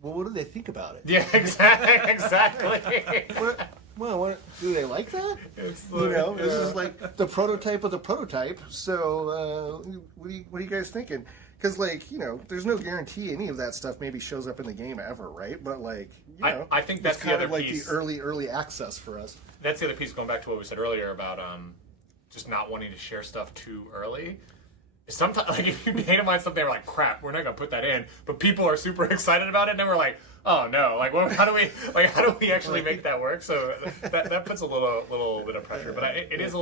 what do they think about it? Yeah, exactly. What do they like that? It's This is like the prototype of the prototype. So, what are you guys thinking? Because, there's no guarantee any of that stuff maybe shows up in the game ever, right? But, I think that's it's the kind other of piece. the early access for us. That's the other piece, going back to what we said earlier about just not wanting to share stuff too early. Sometimes, if you data mine something, they're like, crap, we're not going to put that in. But people are super excited about it, and then we're like, oh, no. How do we actually make that work? So that puts a little bit of pressure. But it's a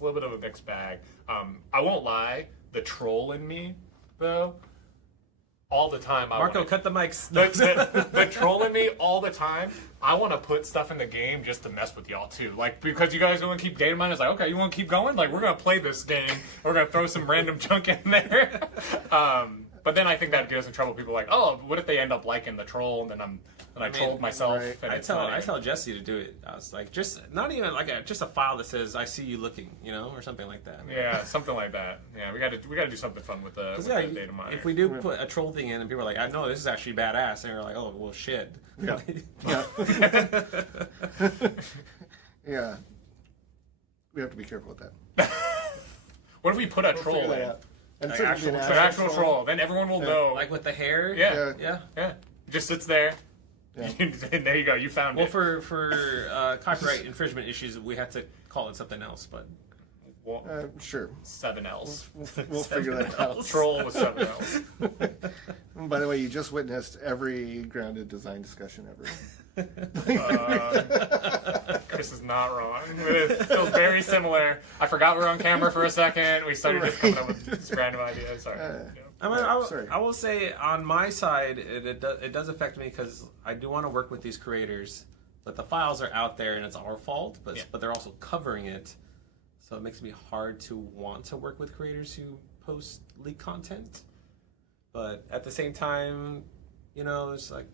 little bit of a mixed bag. I won't lie, the troll in me, though, all the time. Marco, cut the mics. The troll in me all the time. I want to put stuff in the game just to mess with y'all too. Because you guys want to keep data mining. It's like, okay, you want to keep going? We're going to play this game. We're going to throw some random junk in there. But then I think that gets us in trouble. People are like, oh, what if they end up liking the troll? And then I trolled myself. Right. And I tell Jesse to do it. I was like, just not even just a file that says "I see you looking," or something like that. Yeah, something like that. Yeah, we got to do something fun with the data miner. If we do put a troll thing in, and people are like, "I know this is actually badass," and we're like, "Oh, well, shit." Yeah. Yeah. Yeah. We have to be careful with that. What if we put a troll Figure that in? out. And Like so it'd be actual An actual troll. Then everyone will know. Like with the hair. Yeah. Yeah. Just sits there. Yeah. And there you go. You found Well, it. for copyright infringement issues, we had to call it something else, but. Well, Sure. 7 L's. We'll figure that out. Troll with 7 L's. By the way, you just witnessed every grounded design discussion ever. Chris is not wrong. It feels very similar. I forgot we were on camera for a second. We started just coming up with this random ideas. Sorry. Sorry. I will say on my side, it does affect me because I do want to work with these creators, but the files are out there and it's our fault, but they're also covering it. So it makes me hard to want to work with creators who post leak content. But at the same time, it's like,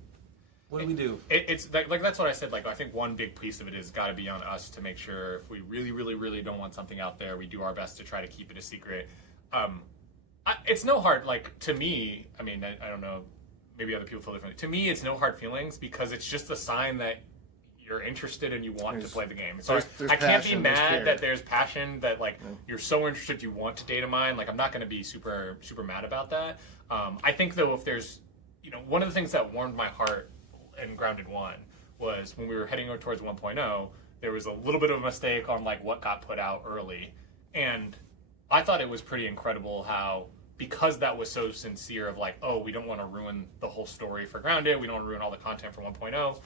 what do we do? It's like that's what I said. I think one big piece of it has got to be on us to make sure if we really, really, really don't want something out there, we do our best to try to keep it a secret. It's no hard, to me, I mean, I don't know, maybe other people feel differently. To me, it's no hard feelings because it's just a sign that you're interested and you want to play the game. So there's I can't passion, be there's mad care. that there's passion, that you're so interested you want to data mine. I'm not going to be super mad about that. I think though, if there's, one of the things that warmed my heart in Grounded 1 was when we were heading towards 1.0, there was a little bit of a mistake on what got put out early, and I thought it was pretty incredible how, because that was so sincere of oh, we don't want to ruin the whole story for Grounded, we don't want to ruin all the content for 1.0.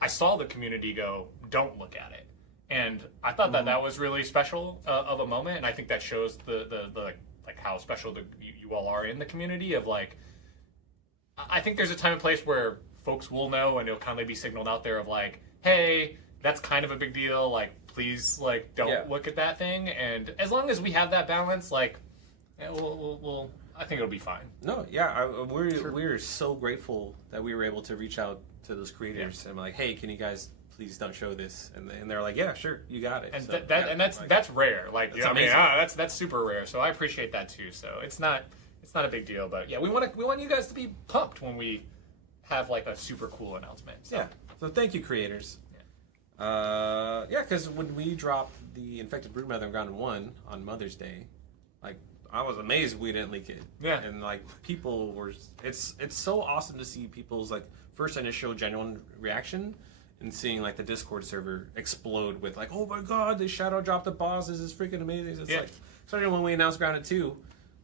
I saw the community go, don't look at it. And I thought that was really special of a moment, and I think that shows the how special you all are in the community of I think there's a time and place where folks will know, and it'll kind of be signaled out there of hey, that's kind of a big deal, please don't look at that thing. And as long as we have that balance, we'll I think it'll be fine. No, yeah, we're so grateful that we were able to reach out to those creators and hey, can you guys please don't show this? And they're like, yeah, sure, you got it. And so, that's rare. That's super rare. So I appreciate that too. So it's not a big deal, but yeah, we want you guys to be pumped when we have a super cool announcement. So. Yeah. So thank you, creators. Yeah. Because when we dropped the Infected Broodmother in Grounded 1 on Mother's Day, I was amazed we didn't leak it. Yeah. And people were. It's so awesome to see people's first initial genuine reaction, and seeing the Discord server explode with oh my god, they shadow dropped the boss. This is freaking amazing. It's especially when we announced Grounded 2.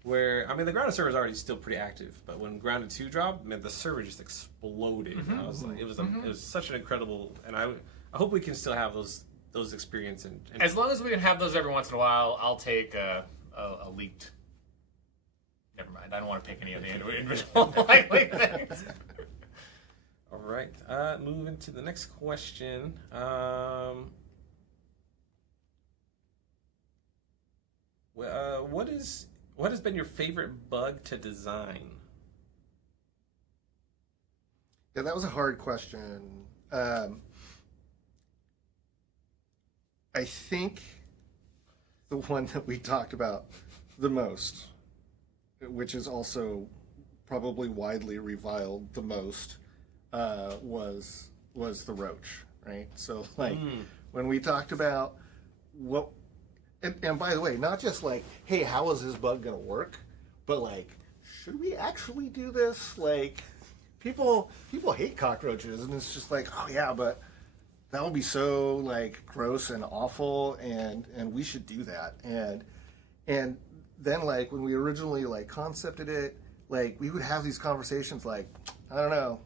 Where the Grounded server is already still pretty active, but when Grounded 2 dropped, the server just exploded. Mm-hmm. I was it was such an incredible, and I hope we can still have those experiences. And as long as we can have those every once in a while, I'll take a leaked. Never mind. I don't want to pick any of the individual leak things. All right, moving to the next question. What has been your favorite bug to design? Yeah, that was a hard question. I think the one that we talked about the most which is also probably widely reviled the most, was the roach, right? So like when we talked about what, and by the way, not just like, hey, how is this bug gonna work, but like, should we actually do this? Like, people hate cockroaches, and it's just like, oh yeah, but that would be so like gross and awful, and we should do that. And then like when we originally like concepted it, like we would have these conversations like, I don't know,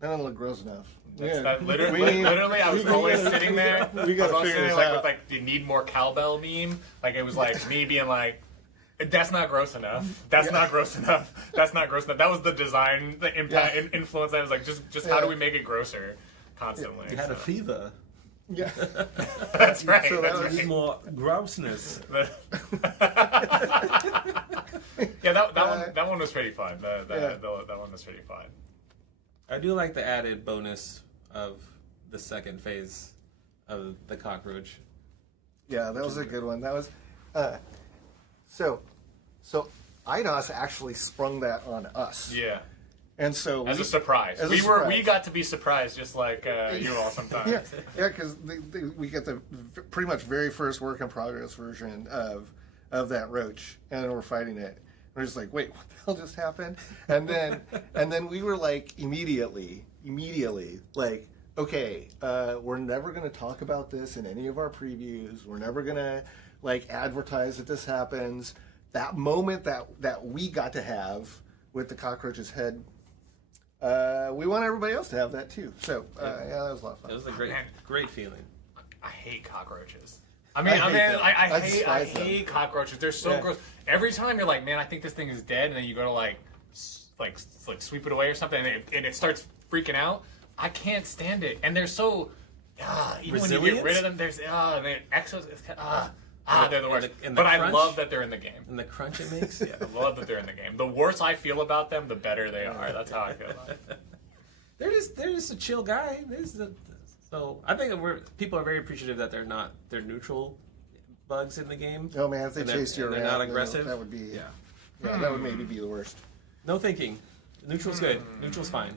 that doesn't look gross enough. That literally, I was always sitting there. We gotta figure this out. With like, do you need more cowbell meme? Like it was like me being like, that's not gross enough. That's not gross enough. That's not gross enough. That was the design, the impact, influence. I was like, just how do we make it grosser? Constantly. You had a fever. Yeah, that's right. So that's that right. More grouseness. Yeah, that one was pretty fun. That one was pretty fun. I do like the added bonus of the second phase of the cockroach. Yeah, that was a good one. That was so IDOS actually sprung that on us. Yeah. And so as a surprise, we got to be surprised, just like you all sometimes. Yeah, because we get the pretty much very first work in progress version of that roach, and we're fighting it. We're just like, wait, what the hell just happened? And then we were like immediately like, okay, we're never going to talk about this in any of our previews. We're never going to like advertise that this happens. That moment that we got to have with the cockroach's head. We want everybody else to have that too. So that was a lot of fun. It was a great feeling. I hate cockroaches. I hate cockroaches. They're so gross. Every time you're like, man, I think this thing is dead, and then you go to like sweep it away or something, and it starts freaking out. I can't stand it, and they're so even Resilient? when you get rid of them, there's Axel. They're the worst. And the but I crunch? love that they're in the game. And the crunch it makes? Yeah, I love that they're in the game. The worse I feel about them, the better they are. That's how I feel about it. They're just a chill guy. So I think people are very appreciative that they're neutral bugs in the game. Oh man, if they chased you around, they're not aggressive. that would be that would maybe be the worst. No thinking. Neutral's good. Neutral's fine.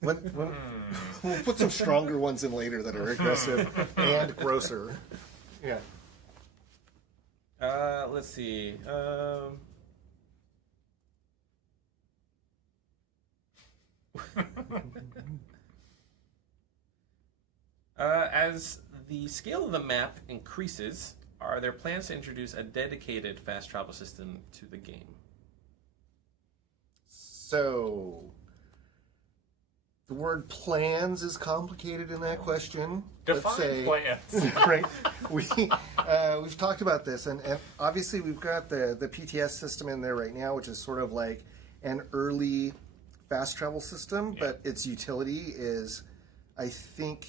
We'll put some stronger ones in later that are aggressive and grosser. Yeah. Let's see. As the scale of the map increases, are there plans to introduce a dedicated fast travel system to the game? So, the word plans is complicated in that question. Define plans. Right? We've talked about this, and obviously we've got the PTS system in there right now, which is sort of like an early fast travel system, but its utility is, I think,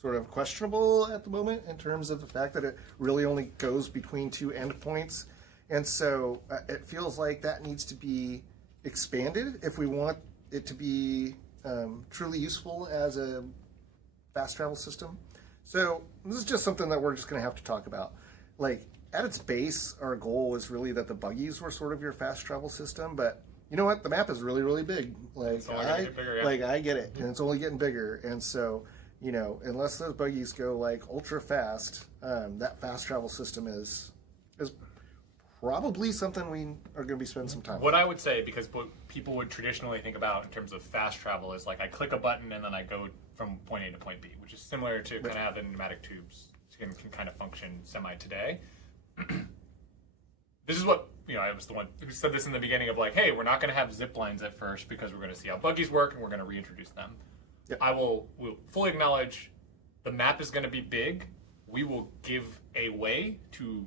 sort of questionable at the moment in terms of the fact that it really only goes between two endpoints. And so it feels like that needs to be expanded if we want it to be truly useful as a fast travel system. So this is just something that we're just going to have to talk about. Like, at its base, our goal was really that the buggies were sort of your fast travel system, but you know what? The map is really, really big. Like, I get it, and it's only getting bigger. And so, you know, unless those buggies go like ultra fast, that fast travel system is probably something we are going to be spending some time on. What I would say, because what people would traditionally think about in terms of fast travel is like I click a button and then I go from point A to point B, which is similar to kind of how the pneumatic tubes can kind of function semi today. This is what, you know, I was the one who said this in the beginning of like, hey, we're not going to have zip lines at first because we're going to see how buggies work and we're going to reintroduce them. Yep. We'll fully acknowledge the map is going to be big. We will give a way to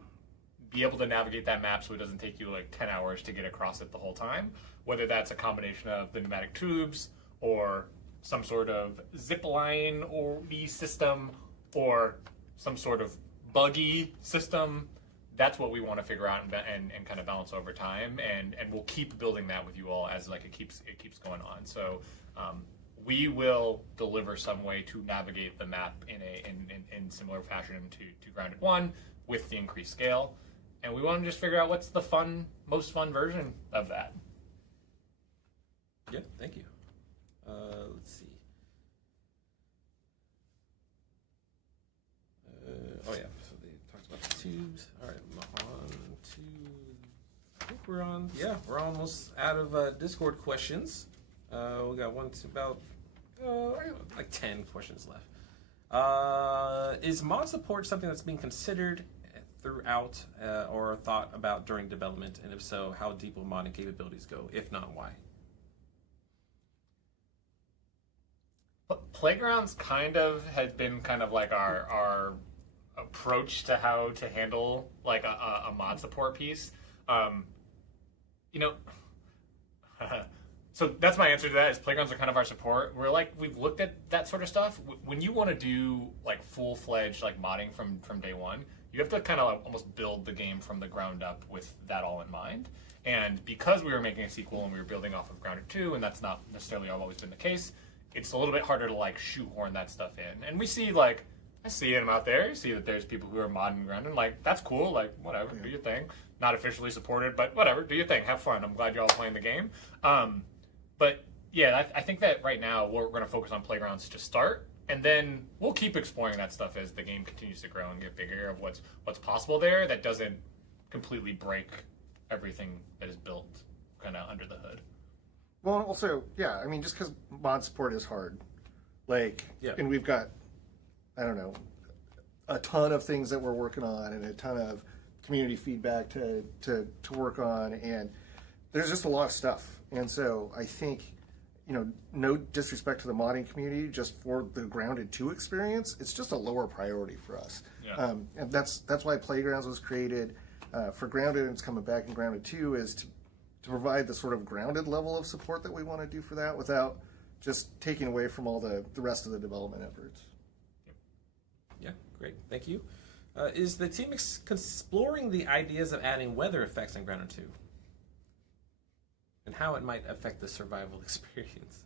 be able to navigate that map so it doesn't take you like 10 hours to get across it the whole time, whether that's a combination of the pneumatic tubes or some sort of zip line or system or some sort of buggy system. That's what we want to figure out and kind of balance over time, and we'll keep building that with you all as like it keeps going on. So we will deliver some way to navigate the map in similar fashion to Grounded 1 with the increased scale. and we want to just figure out what's the most fun version of that. Yeah, thank you. Let's see. Oh yeah, so they talked about the tubes. All right, on to. I think we're on. Yeah, we're almost out of Discord questions. We got one to about like 10 questions left. Is mod support something that's being considered throughout or thought about during development? And if so, how deep will modding capabilities go? If not, why? Playgrounds kind of has been kind of like our approach to how to handle like a mod support piece. So that's my answer to that. Is playgrounds are kind of our support. We've looked at that sort of stuff. When you want to do like full-fledged like modding from day one, you have to kind of like almost build the game from the ground up with that all in mind. And because we were making a sequel and we were building off of Grounded 2, and that's not necessarily always been the case, it's a little bit harder to like shoehorn that stuff in. And we see like, I see them out there. You see that there's people who are modding Grounded. Like, that's cool. Like, whatever, do your thing. Not officially supported, but whatever, do your thing. Have fun. I'm glad you're all playing the game. But yeah, I think that right now we're going to focus on playgrounds to start, and then we'll keep exploring that stuff as the game continues to grow and get bigger of what's possible there. That doesn't completely break everything that is built kind of under the hood. Well, also, yeah, I mean, just because mod support is hard, like, and we've got, I don't know, a ton of things that we're working on and a ton of community feedback to work on, and there's just a lot of stuff. And so I think, no disrespect to the modding community, just for the Grounded 2 experience, it's just a lower priority for us. Yeah. And that's why Playgrounds was created for Grounded, and it's coming back in Grounded 2, is to provide the sort of grounded level of support that we want to do for that without just taking away from all the rest of the development efforts. Yeah, great. Thank you. Is the team exploring the ideas of adding weather effects in Grounded 2? And how it might affect the survival experience?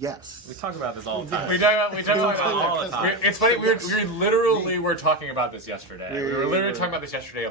Yes. We talk about this all the time. We talk about it all the time. It's funny. We literally were talking about this yesterday. We were literally talking about this yesterday.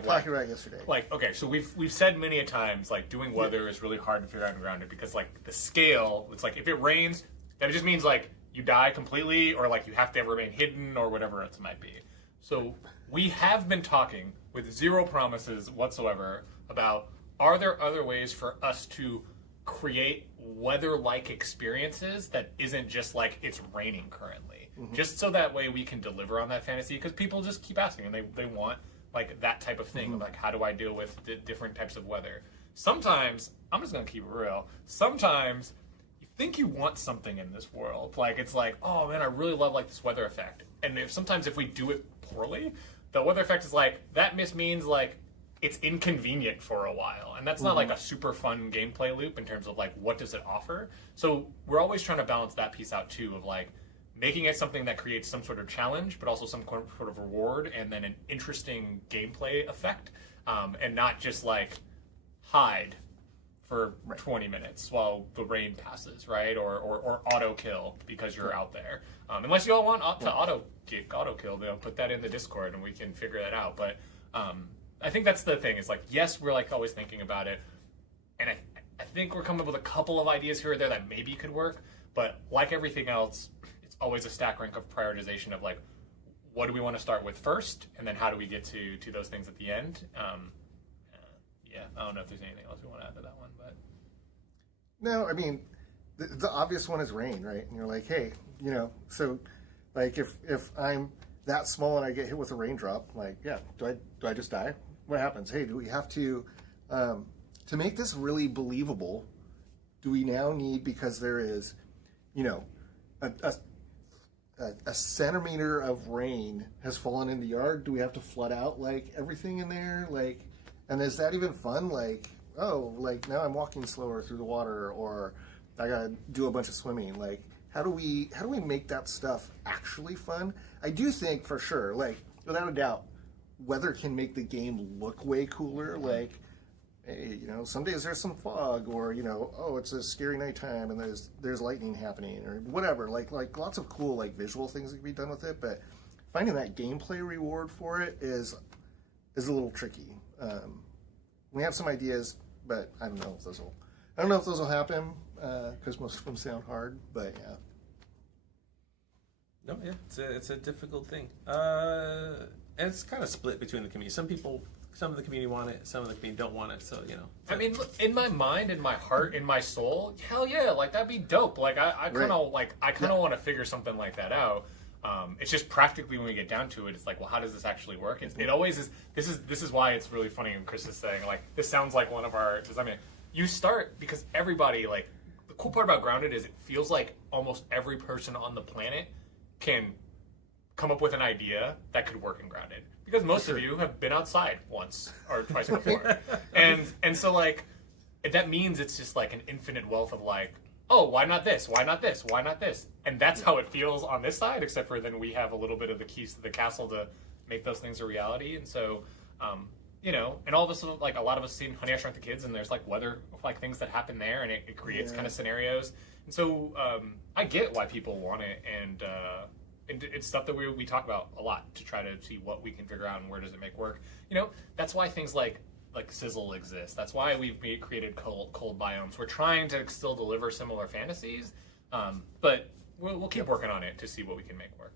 Okay, so we've said many a times, like, doing weather is really hard to figure out in Grounded because, like, the scale. It's like if it rains, then it just means like you die completely, or like you have to remain hidden, or whatever it might be. So we have been talking with zero promises whatsoever about, are there other ways for us to create weather-like experiences that isn't just like it's raining currently, just so that way we can deliver on that fantasy, because people just keep asking and they want like that type of thing of like, how do I deal with different types of weather? Sometimes, I'm just gonna keep it real, sometimes you think you want something in this world, like it's like, oh man, I really love like this weather effect, and sometimes if we do it poorly, the weather effect is like, that means like it's inconvenient for a while, and that's not like a super fun gameplay loop in terms of like what does it offer. So we're always trying to balance that piece out too, of like making it something that creates some sort of challenge but also some sort of reward and then an interesting gameplay effect, and not just like hide for 20 minutes while the rain passes, right? Or auto kill because you're out there, unless you all want to auto kill, put that in the Discord and we can figure that out. But I think that's the thing, is like, yes, we're like always thinking about it, and I think we're coming up with a couple of ideas here or there that maybe could work, but like everything else, it's always a stack rank of prioritization of like, what do we want to start with first, and then how do we get to those things at the end. Yeah, I don't know if there's anything else we want to add to that one, but no, I mean, the obvious one is rain, right? And you're like, hey, so like if I'm that small and I get hit with a raindrop, like, yeah, do I just die? What happens? Hey, do we have to make this really believable? Do we now need, because there is, a centimeter of rain has fallen in the yard, do we have to flood out like everything in there? Like, and is that even fun? Like, oh, like now I'm walking slower through the water, or I gotta do a bunch of swimming. Like, how do we make that stuff actually fun? I do think for sure, like, without a doubt, weather can make the game look way cooler. Like, hey, some days there's some fog, or oh, it's a scary nighttime and there's lightning happening, or whatever. Like lots of cool like visual things that can be done with it. But finding that gameplay reward for it is is a little tricky. We have some ideas, but I don't know if those will happen because most of them sound hard. But yeah. No, yeah, it's a difficult thing. And it's kind of split between the community. Some of the community want it, some of the community don't want it. So I mean, in my mind, in my heart, in my soul, hell yeah, like that'd be dope. Like I kind of want to figure something like that out. It's just practically when we get down to it, it's like, well, how does this actually work? It always is. This is why it's really funny when Chris is saying like this sounds like one of our. I mean, you start because everybody like the cool part about Grounded is it feels like almost every person on the planet can come up with an idea that could work in Grounded. Because most of you have been outside once or twice before. and so like that means it's just like an infinite wealth of like, oh, why not this? Why not this? Why not this? And that's how it feels on this side, except for then we have a little bit of the keys to the castle to make those things a reality. And so and all of us, like a lot of us seen Honey, I Shrunk the Kids, and there's like weather, like things that happen there, and it creates kind of scenarios. And so I get why people want it, and it's stuff that we talk about a lot to try to see what we can figure out and where does it make work. That's why things like Sizzle exist. That's why we've created cold biomes. We're trying to still deliver similar fantasies, but we'll keep working on it to see what we can make work.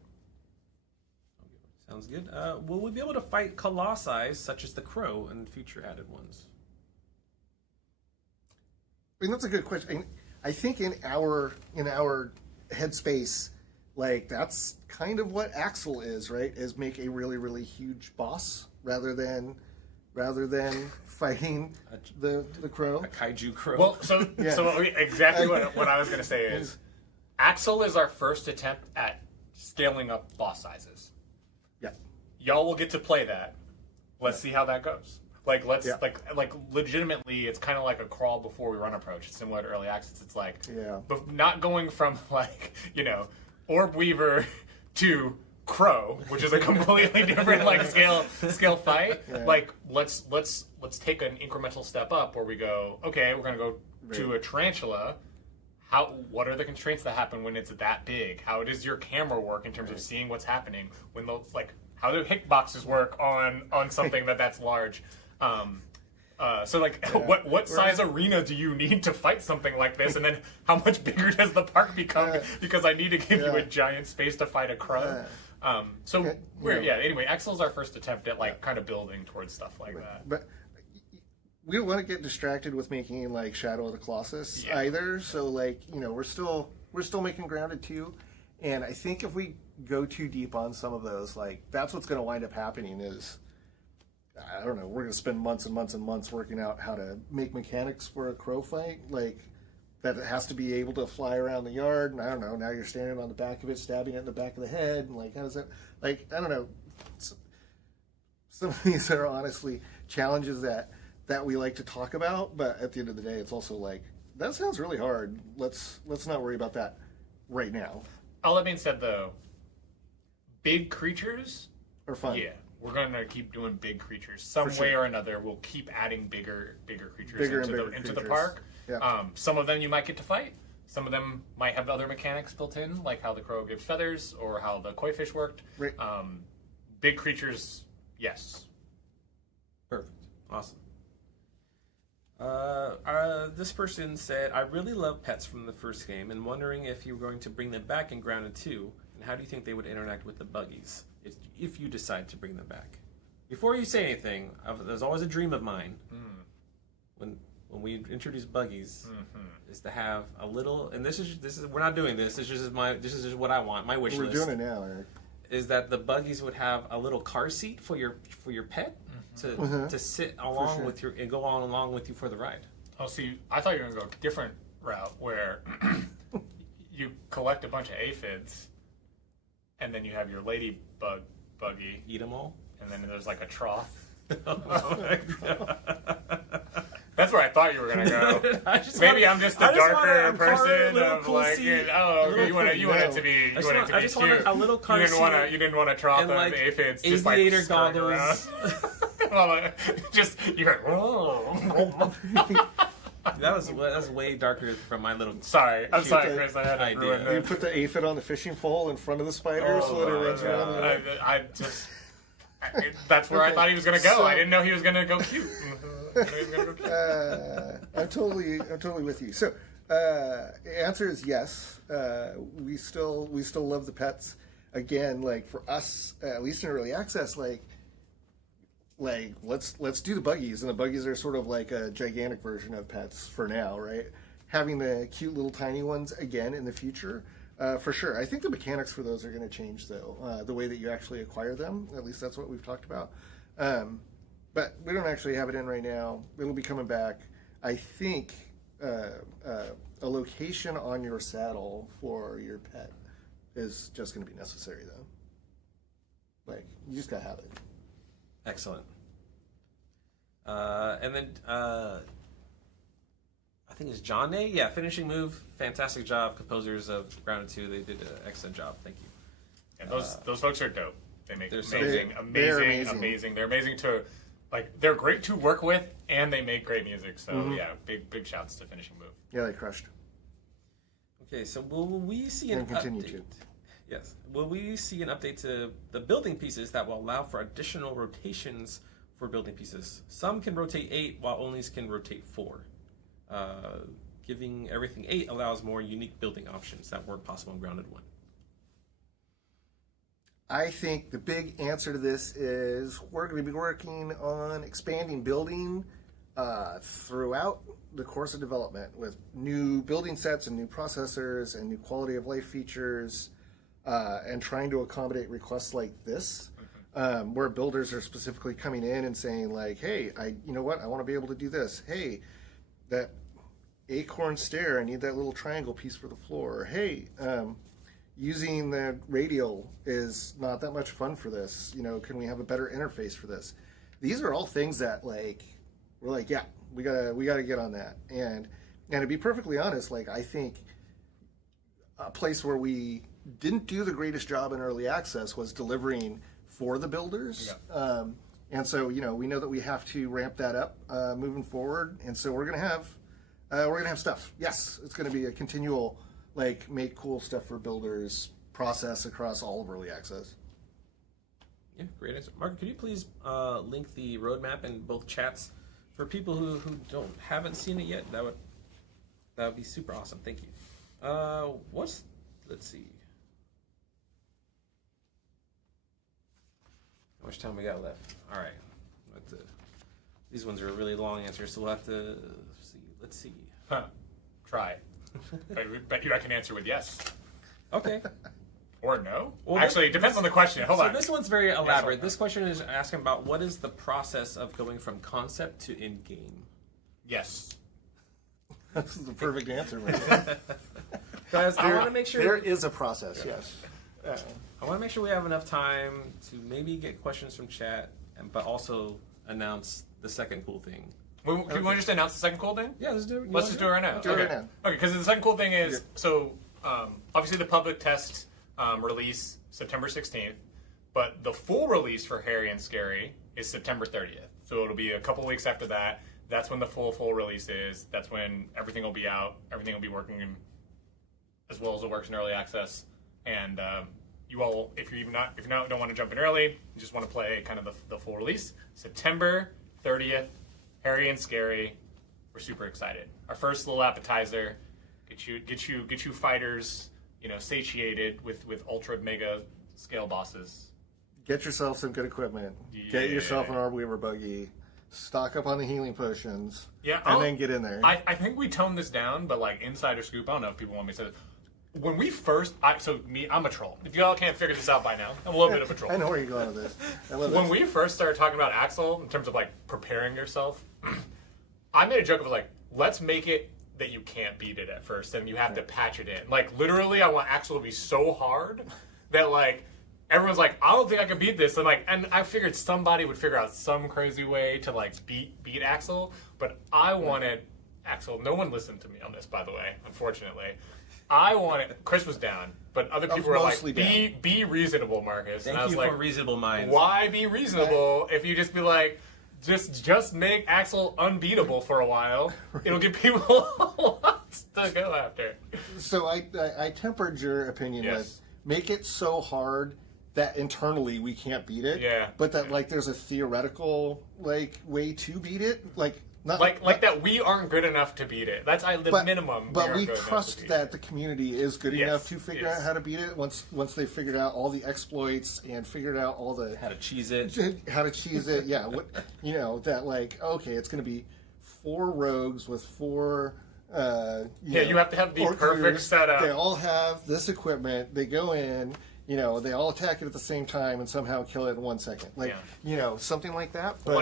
Sounds good. Will we be able to fight Colossi such as the Crow and future added ones? I mean, that's a good question. I think in our headspace, like that's kind of what Axel is, right? Is make a really, really huge boss rather than fighting the Crow. A kaiju Crow. Well, so exactly what I was going to say is Axel is our first attempt at scaling up boss sizes. Yeah. Y'all will get to play that. Let's see how that goes. Like like legitimately, it's kind of like a crawl before we run approach. It's similar to early access. It's like, but not going from like Orb Weaver to Crow, which is a completely different like scale fight. Yeah. Like let's take an incremental step up where we go, okay, we're gonna go to a tarantula. What are the constraints that happen when it's that big? How does your camera work in terms of seeing what's happening when how do hitboxes work on something that's large? What size arena do you need to fight something like this? And then how much bigger does the park become? Because I need to give you a giant space to fight a Crow. Anyway, Axel's our first attempt at kind of building towards stuff like that. But we don't want to get distracted with making like Shadow of the Colossus either. So we're still making Grounded 2. And I think if we go too deep on some of those, like that's what's going to wind up happening is, I don't know, we're going to spend months and months and months working out how to make mechanics for a Crow fight, like that it has to be able to fly around the yard, and I don't know, now you're standing on the back of it, stabbing it in the back of the head, and like, how does that, like, I don't know. Some of these are honestly challenges that we like to talk about, but at the end of the day, it's also like, that sounds really hard. Let's not worry about that right now. All that being said, though, big creatures are fun. Yeah. We're going to keep doing big creatures. Some way or another, we'll keep adding bigger creatures into the park. Yeah. Some of them you might get to fight. Some of them might have other mechanics built in, like how the Crow gives feathers or how the koi fish worked. Right. Big creatures, yes. Perfect. Awesome. This person said, I really love pets from the first game and wondering if you're going to bring them back in Grounded 2, and how do you think they would interact with the buggies if you decide to bring them back? Before you say anything, there's always a dream of mine when we introduce buggies is to have a little, and this is we're not doing this. This is just what I want. My wish list. We're doing it now, Eric. Is that the buggies would have a little car seat for your pet to sit along with and go on along with you for the ride. Oh, see, I thought you were going to go a different route where you collect a bunch of aphids and then you have your ladybug buggy. Eat them all? And then there's like a trough. That's where I thought you were gonna go. I'm just a darker person of cool like, you want it to be. I just want a little car seat. You didn't want a trough of aphids. Just aviator like goggles. Just you heard. That was way darker from my little. Sorry, Chris. I had to ruin that. You put the aphid on the fishing pole in front of the spider so that it runs around. That's where I Okay. thought he was going to go. So- I didn't know he was going to go cute. I didn't know he was gonna go cute. I'm totally with you. So, answer is yes. We still love the pets. Again, like for us, at least in early access, like let's do the buggies, and the buggies are sort of like a gigantic version of pets for now, right? Having the cute little tiny ones again in the future, for sure. I think the mechanics for those are going to change though. The way that you actually acquire them, at least that's what we've talked about. But we don't actually have it in right now. It'll be coming back. I think a location on your saddle for your pet is just going to be necessary, though. Like, you just got to have it. Excellent. And then I think it's John Day. Yeah, finishing move. Fantastic job, composers of Grounded 2. They did an excellent job. Thank you. And those folks are dope. They make They're so amazing. They're amazing to, like, they're great to work with, and they make great music. So yeah, big shouts to finishing move. Yeah, they crushed. Okay, so will we see an And continue update? to. Yes. Will we see an update to the building pieces that will allow for additional rotations for building pieces? Some can rotate 8, while onlys can rotate 4. Giving everything 8 allows more unique building options that weren't possible in Grounded 1. I think the big answer to this is we're going to be working on expanding building throughout the course of development with new building sets and new processors and new quality of life features, and trying to accommodate requests like this, where builders are specifically coming in and saying like, hey, you know what, I want to be able to do this. Hey, that acorn stair, I need that little triangle piece for the floor. Or, hey, using the radial is not that much fun for this. You know, can we have a better interface for this? These are all things that like we're like, yeah, we gotta get on that. And to be perfectly honest, like I think a place where we didn't do the greatest job in early access was delivering for the builders. Yeah. And so, you know, we know that we have to ramp that up moving forward. And so we're gonna have stuff. Yes, it's gonna be a continual like make cool stuff for builders process across all of early access. Yeah, great answer. Mark, could you please link the roadmap in both chats for people who haven't seen it yet? That would be super awesome. Thank you. Let's see. How much time we got left? All right. These ones are really long answers, so we'll have to see. Let's see. Try. Bet you I can answer with yes. Okay. Or no? Well, actually, it depends on the question. Hold on. So this one's very elaborate. no. This question is asking about what is the process of going from concept to in-game? Yes. That's the perfect answer, right? Guys, I want to make sure There is a process, yes. I want to make sure we have enough time to maybe get questions from chat, but also announce the second cool thing. Do you want to just announce the second cool thing? Yeah, let's do it. Let's just do it right now. Do it right now. Okay, because the second cool thing is, so obviously the public test release September 16th, but the full release for Harry and Scary is September 30th. So it'll be a couple weeks after that. That's when the full release is. That's when everything will be out. Everything will be working as well as it works in early access. And you all, if you don't want to jump in early, you just want to play kind of the full release, September 30th. Harry and Scary, we're super excited. Our first little appetizer, get you fighters, you know, satiated with ultra mega scale bosses. Get yourself some good equipment. Yeah. Get yourself an Orb Weaver buggy. Stock up on the healing potions. Yeah, and then get in there. I think we toned this down, but like insider scoop, I don't know if people want me to say this. When we first, I'm a troll. If you all can't figure this out by now, I'm a little bit of a troll. I know where you're going with this. I love When this. we first started talking about Axel in terms of like preparing yourself, I made a joke of like, let's make it that you can't beat it at first, and you have to patch it in. Like literally, I want Axel to be so hard that like everyone's like, I don't think I can beat this. And I figured somebody would figure out some crazy way to like beat Axel, but I wanted Axel. No one listened to me on this, by the way, unfortunately. I wanted. Chris was down, but other people were like, "Be reasonable, Marcus." Thank and I was you like, for reasonable minds. Why be reasonable if you just be like, just make Axel unbeatable for a while? It'll give people a lot to go after. So I tempered your opinion Yes. with make it so hard that internally we can't beat it. Yeah. But that like there's a theoretical like way to beat it. Like not like that we aren't good enough to beat it. That's the minimum. But we trust that the community is good enough to figure yes. out how to beat it once they figured out all the exploits and figured out all the How to cheese it. How to cheese it. Yeah. What that like okay, it's going to be 4 rogues with 4 you have to have the perfect setup. They all have this equipment. They go in, they all attack it at the same time and somehow kill it in 1 second. Like, something like that. But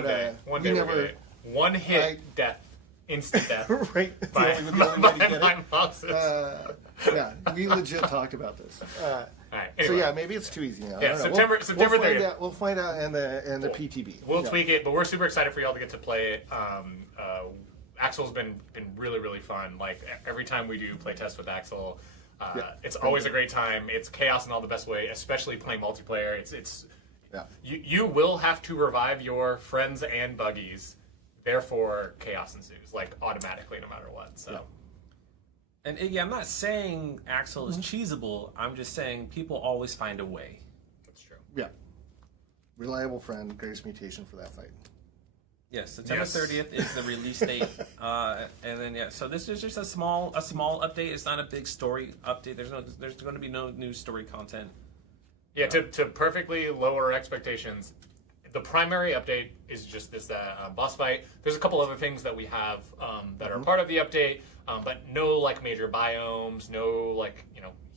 one day we never. One hit death, instant death. Right. By my bosses. Yeah, we legit talked about this. All right, anyway. So yeah, maybe it's too easy now. Yeah, September 30th. We'll find out in the PTB. We'll tweak it, but we're super excited for y'all to get to play it. Axel's been really, really fun. Like every time we do play test with Axel, it's always a great time. It's chaos in all the best way, especially playing multiplayer. It's you will have to revive your friends and buggies. Therefore, chaos ensues, like automatically, no matter what. So. Yeah. And Iggy, I'm not saying Axel is cheesable. I'm just saying people always find a way. That's true. Yeah. Reliable friend, greatest mutation for that fight. Yes, September 30th is the release date, and then so this is just a small update. It's not a big story update. There's going to be no new story content. Yeah, to perfectly lower expectations, the primary update is just this boss fight. There's a couple other things that we have that are part of the update, but no like major biomes, no like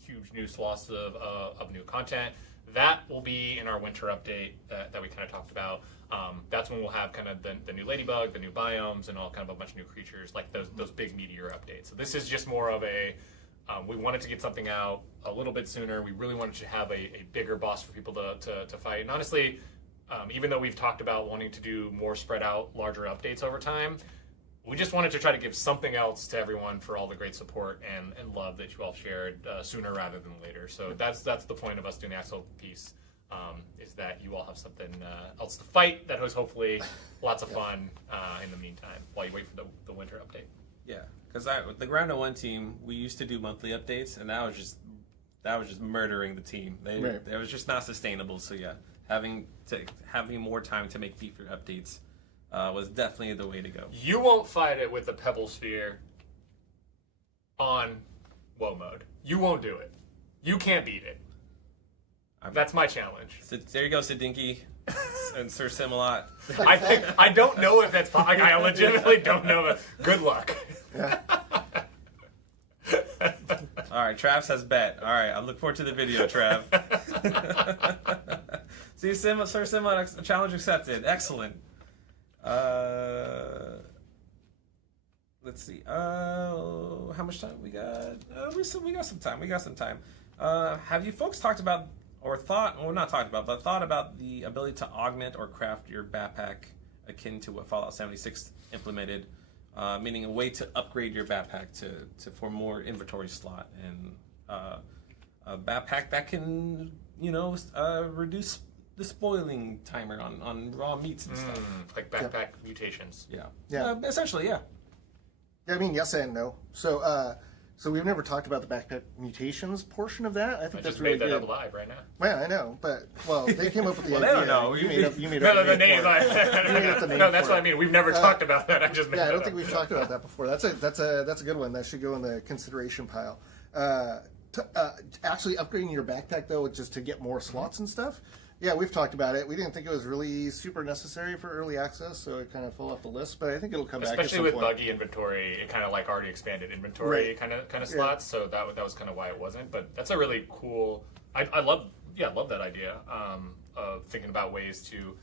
huge new swaths of new content. That will be in our winter update that we kind of talked about. That's when we'll have kind of the new Ladybug, the new biomes, and all kind of a bunch of new creatures, like those big meteor updates. So this is just more of a, we wanted to get something out a little bit sooner. We really wanted to have a bigger boss for people to fight. And honestly, even though we've talked about wanting to do more spread out, larger updates over time, we just wanted to try to give something else to everyone for all the great support and love that you all shared sooner rather than later. So that's the point of us doing the Axel piece, is that you all have something else to fight that was hopefully lots of fun in the meantime while you wait for the winter update. Yeah, because the Ground 01 team, we used to do monthly updates, and that was just murdering the team. It was just not sustainable. So yeah, having more time to make feature updates was definitely the way to go. You won't fight it with the Pebble Sphere on WoW mode. You won't do it. You can't beat it. That's my challenge. So there you go, Sidinky and Sir Simalot. I don't know if that's possible. I legitimately don't know. But good luck. Yeah. All right, Trav says bet. All right, I look forward to the video, Trav. See, Sir Simalot, challenge accepted. Excellent. Let's see. How much time we got? We got some time. We got some time. Have you folks talked about thought about the ability to augment or craft your backpack akin to what Fallout 76 implemented, meaning a way to upgrade your backpack to for more inventory slot and a backpack that can reduce the spoiling timer on raw meats and stuff, like backpack mutations. Yeah. Essentially, yeah. I mean, yes and no. So we've never talked about the backpack mutations portion of that. I think that's really good. I just made that up live right now. Well, I know, but they came up with the idea. They don't know. You made up the name. No, that's what I mean. We've never talked about that. I just made that up. I don't think we've talked about that before. That's a good one. That should go in the consideration pile. Actually, upgrading your backpack though, just to get more slots and stuff. Yeah, we've talked about it. We didn't think it was really super necessary for early access, so it kind of fell off the list. But I think it'll come back. Especially with buggy inventory, it kind of like already expanded inventory kind of slots. So that was kind of why it wasn't. But that's a really cool. I love that idea of thinking about ways to.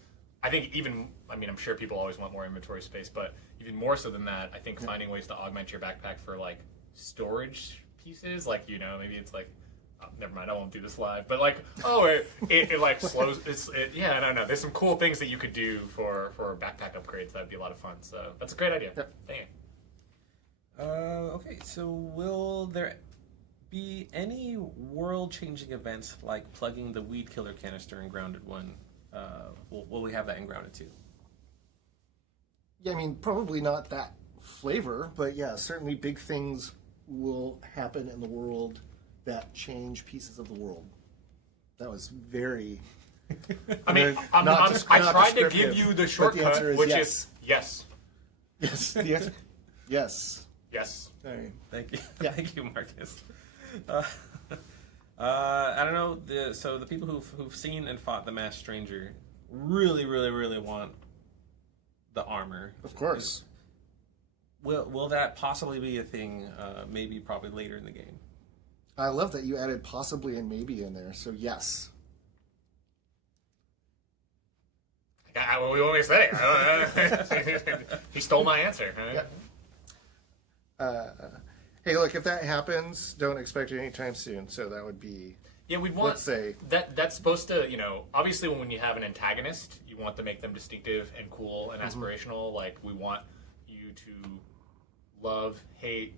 I think I'm sure people always want more inventory space, but even more so than that, I think finding ways to augment your backpack for like storage pieces, like maybe it's like. Oh, never mind, I won't do this live. But like, it like slows. I don't know. There's some cool things that you could do for backpack upgrades. That'd be a lot of fun. So that's a great idea. Yep. Dang it. Okay, so will there be any world-changing events like plugging the weed killer canister in Grounded 1? Will we have that in Grounded 2? Yeah, I mean, probably not that flavor, but yeah, certainly big things will happen in the world that change pieces of the world. That was very. I mean, I tried to give you the shortcut, which is yes. Yes. The answer, yes. Yes. Right. Thank you. Yeah. Thank you, Marcus. I don't know. So the people who've seen and fought the Masked Stranger really, really, really want the armor. Of course. Will that possibly be a thing? Maybe, probably later in the game. I love that you added possibly and maybe in there. So yes. We only say he stole my answer. Yeah. Hey, look, if that happens, don't expect it anytime soon. So that would be. Yeah, we'd want. Let's say that's supposed to, obviously when you have an antagonist, you want to make them distinctive and cool and aspirational. Like we want you to love, hate,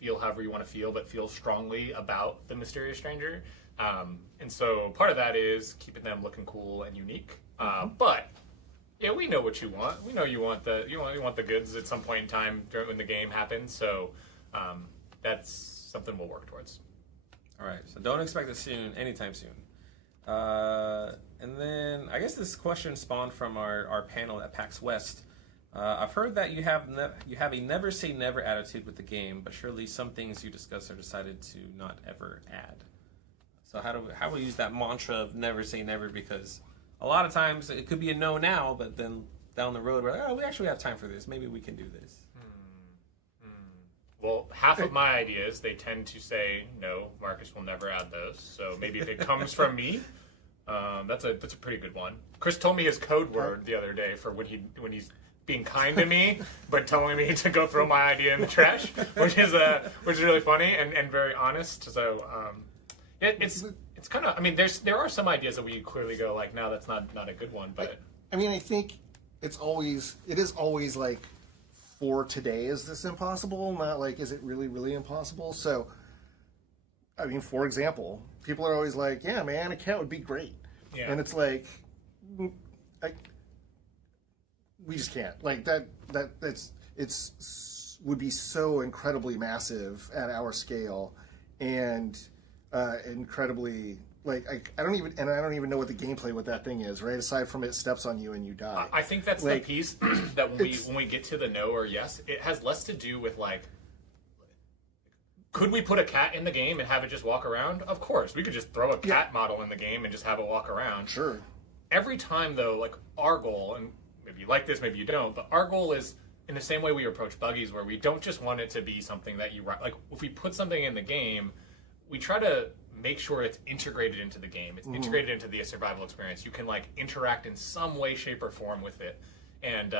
feel however you want to feel, but feel strongly about the mysterious stranger. And so part of that is keeping them looking cool and unique. But yeah, we know what you want. We know you want the goods at some point in time during when the game happens. So that's something we'll work towards. All right. So don't expect it soon, anytime soon. And then I guess this question spawned from our panel at PAX West. I've heard that you have a never say never attitude with the game, but surely some things you discuss are decided to not ever add. So how do we use that mantra of never say never? Because a lot of times it could be a no now, but then down the road we're like, oh, we actually have time for this. Maybe we can do this. Well, half of my ideas, they tend to say, no, Marcus will never add those. So maybe if it comes from me, that's a pretty good one. Chris told me his code word the other day for when he's being kind to me, but telling me to go throw my idea in the trash, which is really funny and very honest. So it's kind of, I mean, there are some ideas that we clearly go like, no, that's not a good one. But I mean, I think it is always like, for today, is this impossible? Not like, is it really, really impossible? So, I mean, for example, people are always like, yeah, man, a cat would be great. Yeah. And it's like, we just can't. Like, would be so incredibly massive at our scale and incredibly... Like I don't even know what the gameplay with that thing is, right? Aside from it steps on you and you die. I think that's the piece that when we get to the no or yes, it has less to do with like, could we put a cat in the game and have it just walk around? Of course, we could just throw a cat model in the game and just have it walk around. Sure. Every time though, like our goal, and maybe you like this, maybe you don't, but our goal is in the same way we approach buggies, where we don't just want it to be something that you like. If we put something in the game, we try to make sure it's integrated into the game. It's integrated into the survival experience. You can like interact in some way, shape, or form with it. And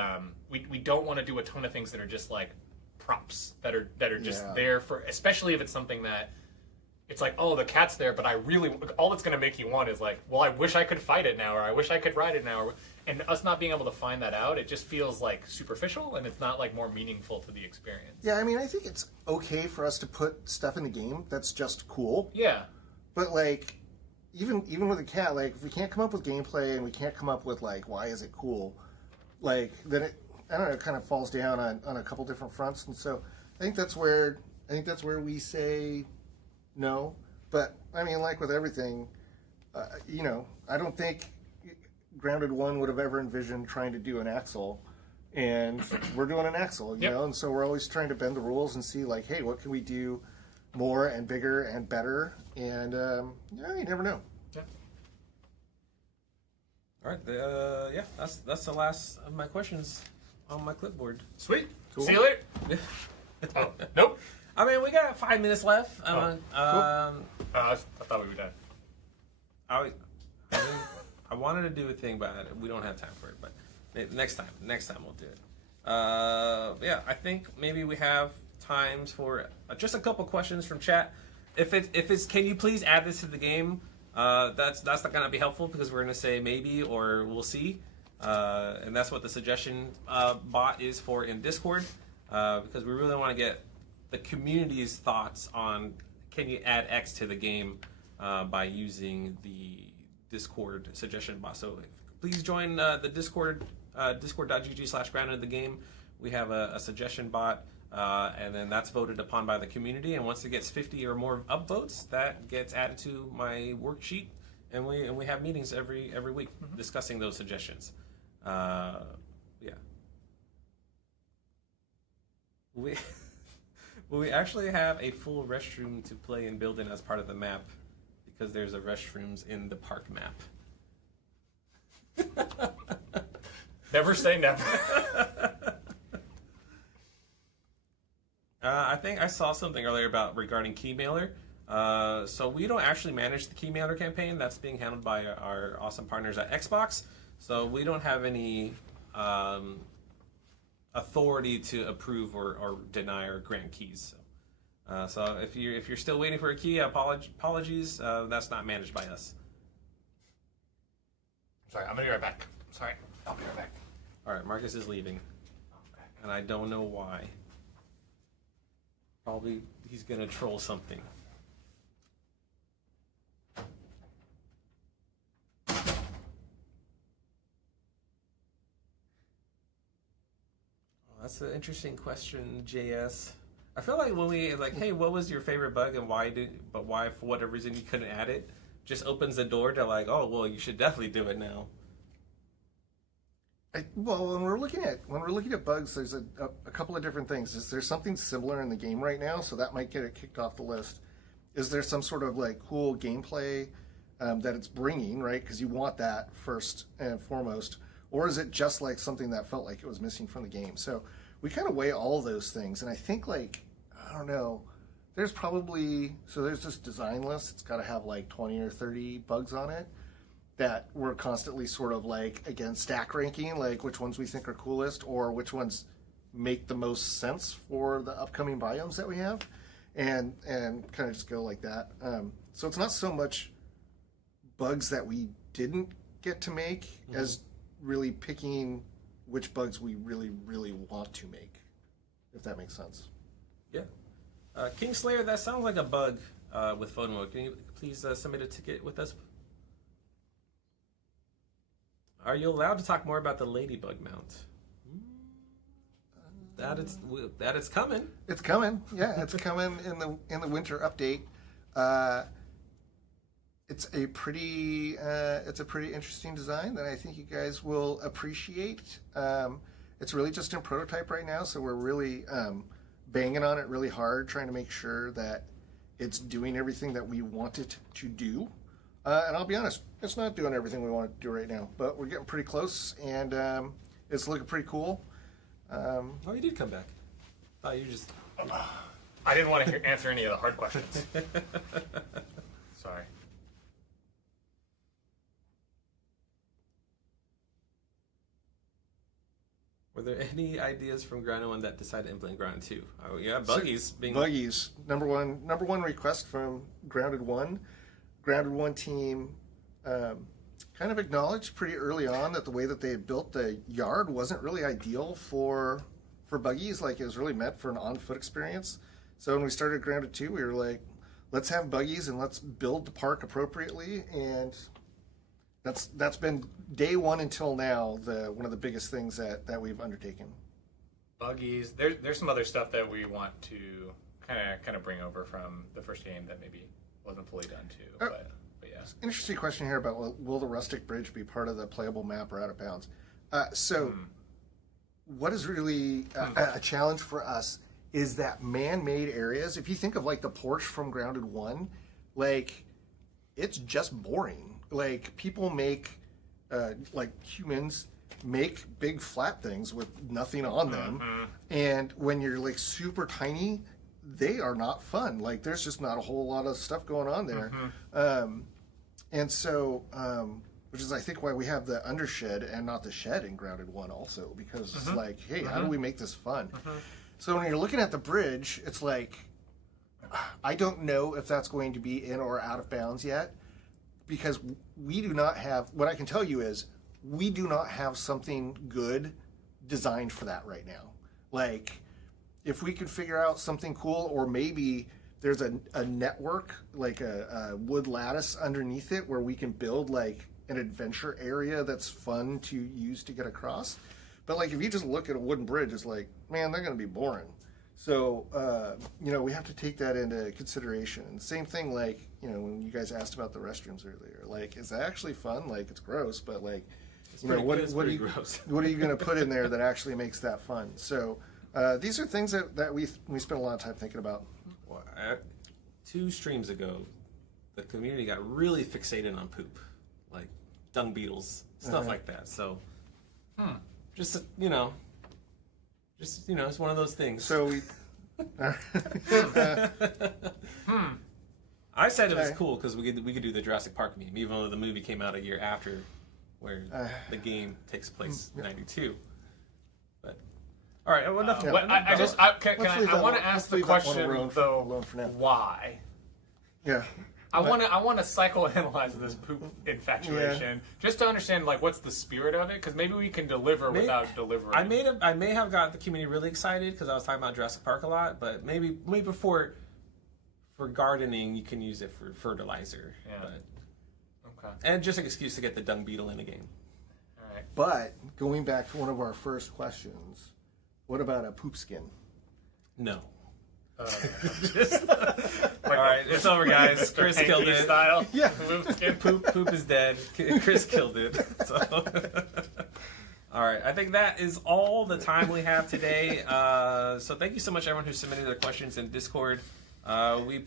we don't want to do a ton of things that are just like props that are just there for, especially if it's something that it's like, oh, the cat's there, but all it's going to make you want is like, well, I wish I could fight it now, or I wish I could ride it now. And us not being able to find that out, it just feels like superficial, and it's not like more meaningful to the experience. Yeah, I mean, I think it's okay for us to put stuff in the game that's just cool. Yeah. But like, even with a cat, like if we can't come up with gameplay and we can't come up with like why is it cool, like then it kind of falls down on a couple different fronts. And so I think that's where we say no. But I mean, like with everything, I don't think Grounded 1 would have ever envisioned trying to do an Axel, and we're doing an Axel, you know. And so we're always trying to bend the rules and see like, hey, what can we do more and bigger and better, and you never know. Yeah. All right. That's the last of my questions on my clipboard. Sweet. Cool. See you later. Oh, nope. I mean, we got 5 minutes left. Cool. I thought we were done. I wanted to do a thing, but we don't have time for it. But next time we'll do it. I think maybe we have times for just a couple questions from chat. If it's can you please add this to the game? That's not gonna be helpful because we're gonna say maybe or we'll see, and that's what the suggestion bot is for in Discord, because we really want to get the community's thoughts on can you add X to the game by using the Discord suggestion bot. So please join the Discord, discord.gg/grounded the game. We have a suggestion bot. And then that's voted upon by the community, and once it gets 50 or more upvotes, that gets added to my worksheet, and we have meetings every week discussing those suggestions. Yeah. We actually have a full restroom to play and build in as part of the map because there's a restrooms in the park map. Never say never. I think I saw something earlier regarding Keymailer. So we don't actually manage the Keymailer campaign. That's being handled by our awesome partners at Xbox. So we don't have any authority to approve or deny or grant keys. So if you're still waiting for a key, apologies. That's not managed by us. Sorry, I'm gonna be right back. Sorry, I'll be right back. All right, Marcus is leaving, and I don't know why. Probably he's gonna troll something. That's an interesting question, JS. I feel like when we hey, what was your favorite bug and why for whatever reason you couldn't add it, just opens the door to oh well, you should definitely do it now. Well, when we're looking at bugs, there's a couple of different things. Is there something similar in the game right now, so that might get it kicked off the list? Is there some sort of cool gameplay that it's bringing, right? Because you want that first and foremost, or is it just something that felt like it was missing from the game? So we kind of weigh all of those things, and I think I don't know. There's there's this design list. It's got to have 20 or 30 bugs on it that we're constantly sort of again stack ranking, which ones we think are coolest or which ones make the most sense for the upcoming biomes that we have, and kind of just go like that. So it's not so much bugs that we didn't get to make as really picking which bugs we really, really want to make, if that makes sense. Yeah. Kingslayer, that sounds like a bug with phone mode. Can you please submit a ticket with us? Are you allowed to talk more about the Ladybug mount? That it's coming. It's coming. Yeah, it's coming in the winter update. It's a pretty interesting design that I think you guys will appreciate. It's really just in prototype right now, so we're really banging on it really hard, trying to make sure that it's doing everything that we want it to do. And I'll be honest, it's not doing everything we want it to do right now, but we're getting pretty close, and it's looking pretty cool. Oh, you did come back. Oh, you just... I didn't want to answer any of the hard questions. Sorry. Were there any ideas from Grounded 1 that decided to implement Grounded 2? Oh, yeah, Buggies being... Buggies. Number one request from Grounded 1. Grounded 1 team kind of acknowledged pretty early on that the way that they had built the yard wasn't really ideal for buggies. It was really meant for an on-foot experience. So when we started Grounded 2, we were like, let's have buggies and let's build the park appropriately. And that's been day one until now one of the biggest things that we've undertaken. Buggies. There's some other stuff that we want to kind of bring over from the first game that maybe wasn't fully done too, but yeah. Interesting question here about will the rustic bridge be part of the playable map or out of bounds? What is really a challenge for us is that man-made areas. If you think of the porch from Grounded 1, it's just boring. People make, humans make big flat things with nothing on them, and when you're super tiny, they are not fun. There's just not a whole lot of stuff going on there. And so, which is I think why we have the undershed and not the shed in Grounded 1 also, because it's hey, how do we make this fun? So when you're looking at the bridge, it's I don't know if that's going to be in or out of bounds yet, because we do not have, what I can tell you is, we do not have something good designed for that right now. If we could figure out something cool, or maybe there's a network, a wood lattice underneath it where we can build an adventure area that's fun to use to get across. But if you just look at a wooden bridge, it's man, they're going to be boring. So, we have to take that into consideration. And same thing, like, when you guys asked about the restrooms earlier, like, is that actually fun? Like, it's gross, but like, what are you going to put in there that actually makes that fun? So, these are things that we spent a lot of time thinking about. Well, 2 streams ago, the community got really fixated on poop, like dung beetles, stuff like that. So, just it's one of those things. So we. I said it was cool because we could do the Jurassic Park meme, even though the movie came out a year after, where the game takes place in '92. But all right, enough. I want to ask the question though. Why? Yeah. I want to psychoanalyze this poop infatuation just to understand like what's the spirit of it, because maybe we can deliver without delivering. I may have got the community really excited because I was talking about Jurassic Park a lot, but maybe for gardening you can use it for fertilizer. Yeah. But, okay. And just an excuse to get the dung beetle in the game. All right. But going back to one of our first questions, what about a poop skin? No. All right, it's over, guys. Chris killed it. Style. Yeah. Poop is dead. Chris killed it. So. All right, I think that is all the time we have today. So thank you so much, everyone who submitted their questions in Discord. We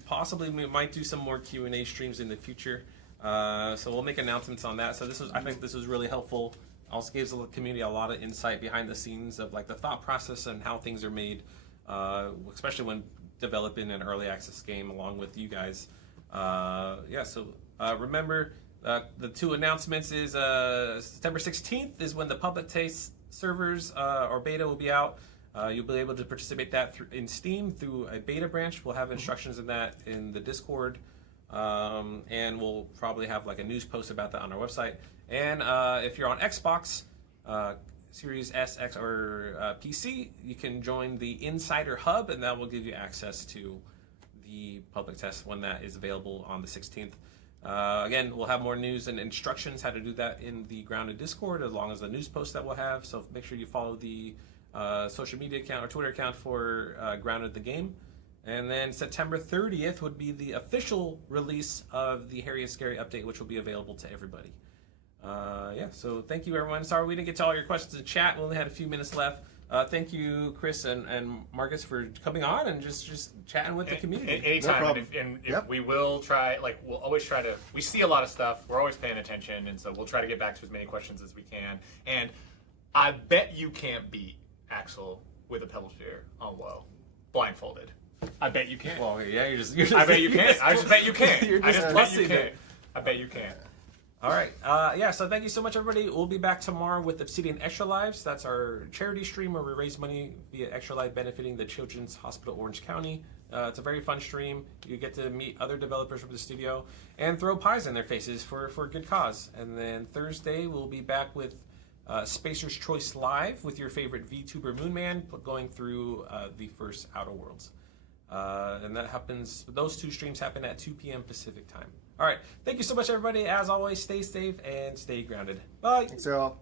might do some more Q&A streams in the future. So we'll make announcements on that. So I think this was really helpful. Also gives the community a lot of insight behind the scenes of like the thought process and how things are made. Especially when developing an early access game along with you guys. Remember the 2 announcements is September 16th is when the public taste servers or beta will be out. You'll be able to participate in Steam through a beta branch. We'll have instructions in that in the Discord, and we'll probably have like a news post about that on our website. And if you're on Xbox, Series S, X, or PC, you can join the Insider Hub, and that will give you access to the public test when that is available on the 16th. Again, we'll have more news and instructions how to do that in the Grounded Discord, as long as the news post that we'll have. So make sure you follow the social media account or Twitter account for Grounded the Game. And then September 30th would be the official release of the Harry and Scary update, which will be available to everybody. So thank you, everyone. Sorry we didn't get to all your questions in chat. We only had a few minutes left. Thank you, Chris and Marcus, for coming on and just chatting with the community. Anytime. If we will try, we'll always try to, we see a lot of stuff. We're always paying attention, and so we'll try to get back to as many questions as we can. And I bet you can't beat Axel with a pebble sphere on low, blindfolded. I bet you can't. Well, yeah, you're just I bet you can't. I just bet you can't. I bet you can't. All right. So thank you so much, everybody. We'll be back tomorrow with Obsidian Extra Lives. That's our charity stream where we raise money via Extra Life benefiting the Children's Hospital Orange County. It's a very fun stream. You get to meet other developers from the studio and throw pies in their faces for a good cause. And then Thursday, we'll be back with Spacer's Choice Live with your favorite VTuber Moonman going through the first Outer Worlds. And that happens, those 2 streams happen at 2 p.m. Pacific time. All right. Thank you so much, everybody. As always, stay safe and stay grounded. Bye. Thanks, all.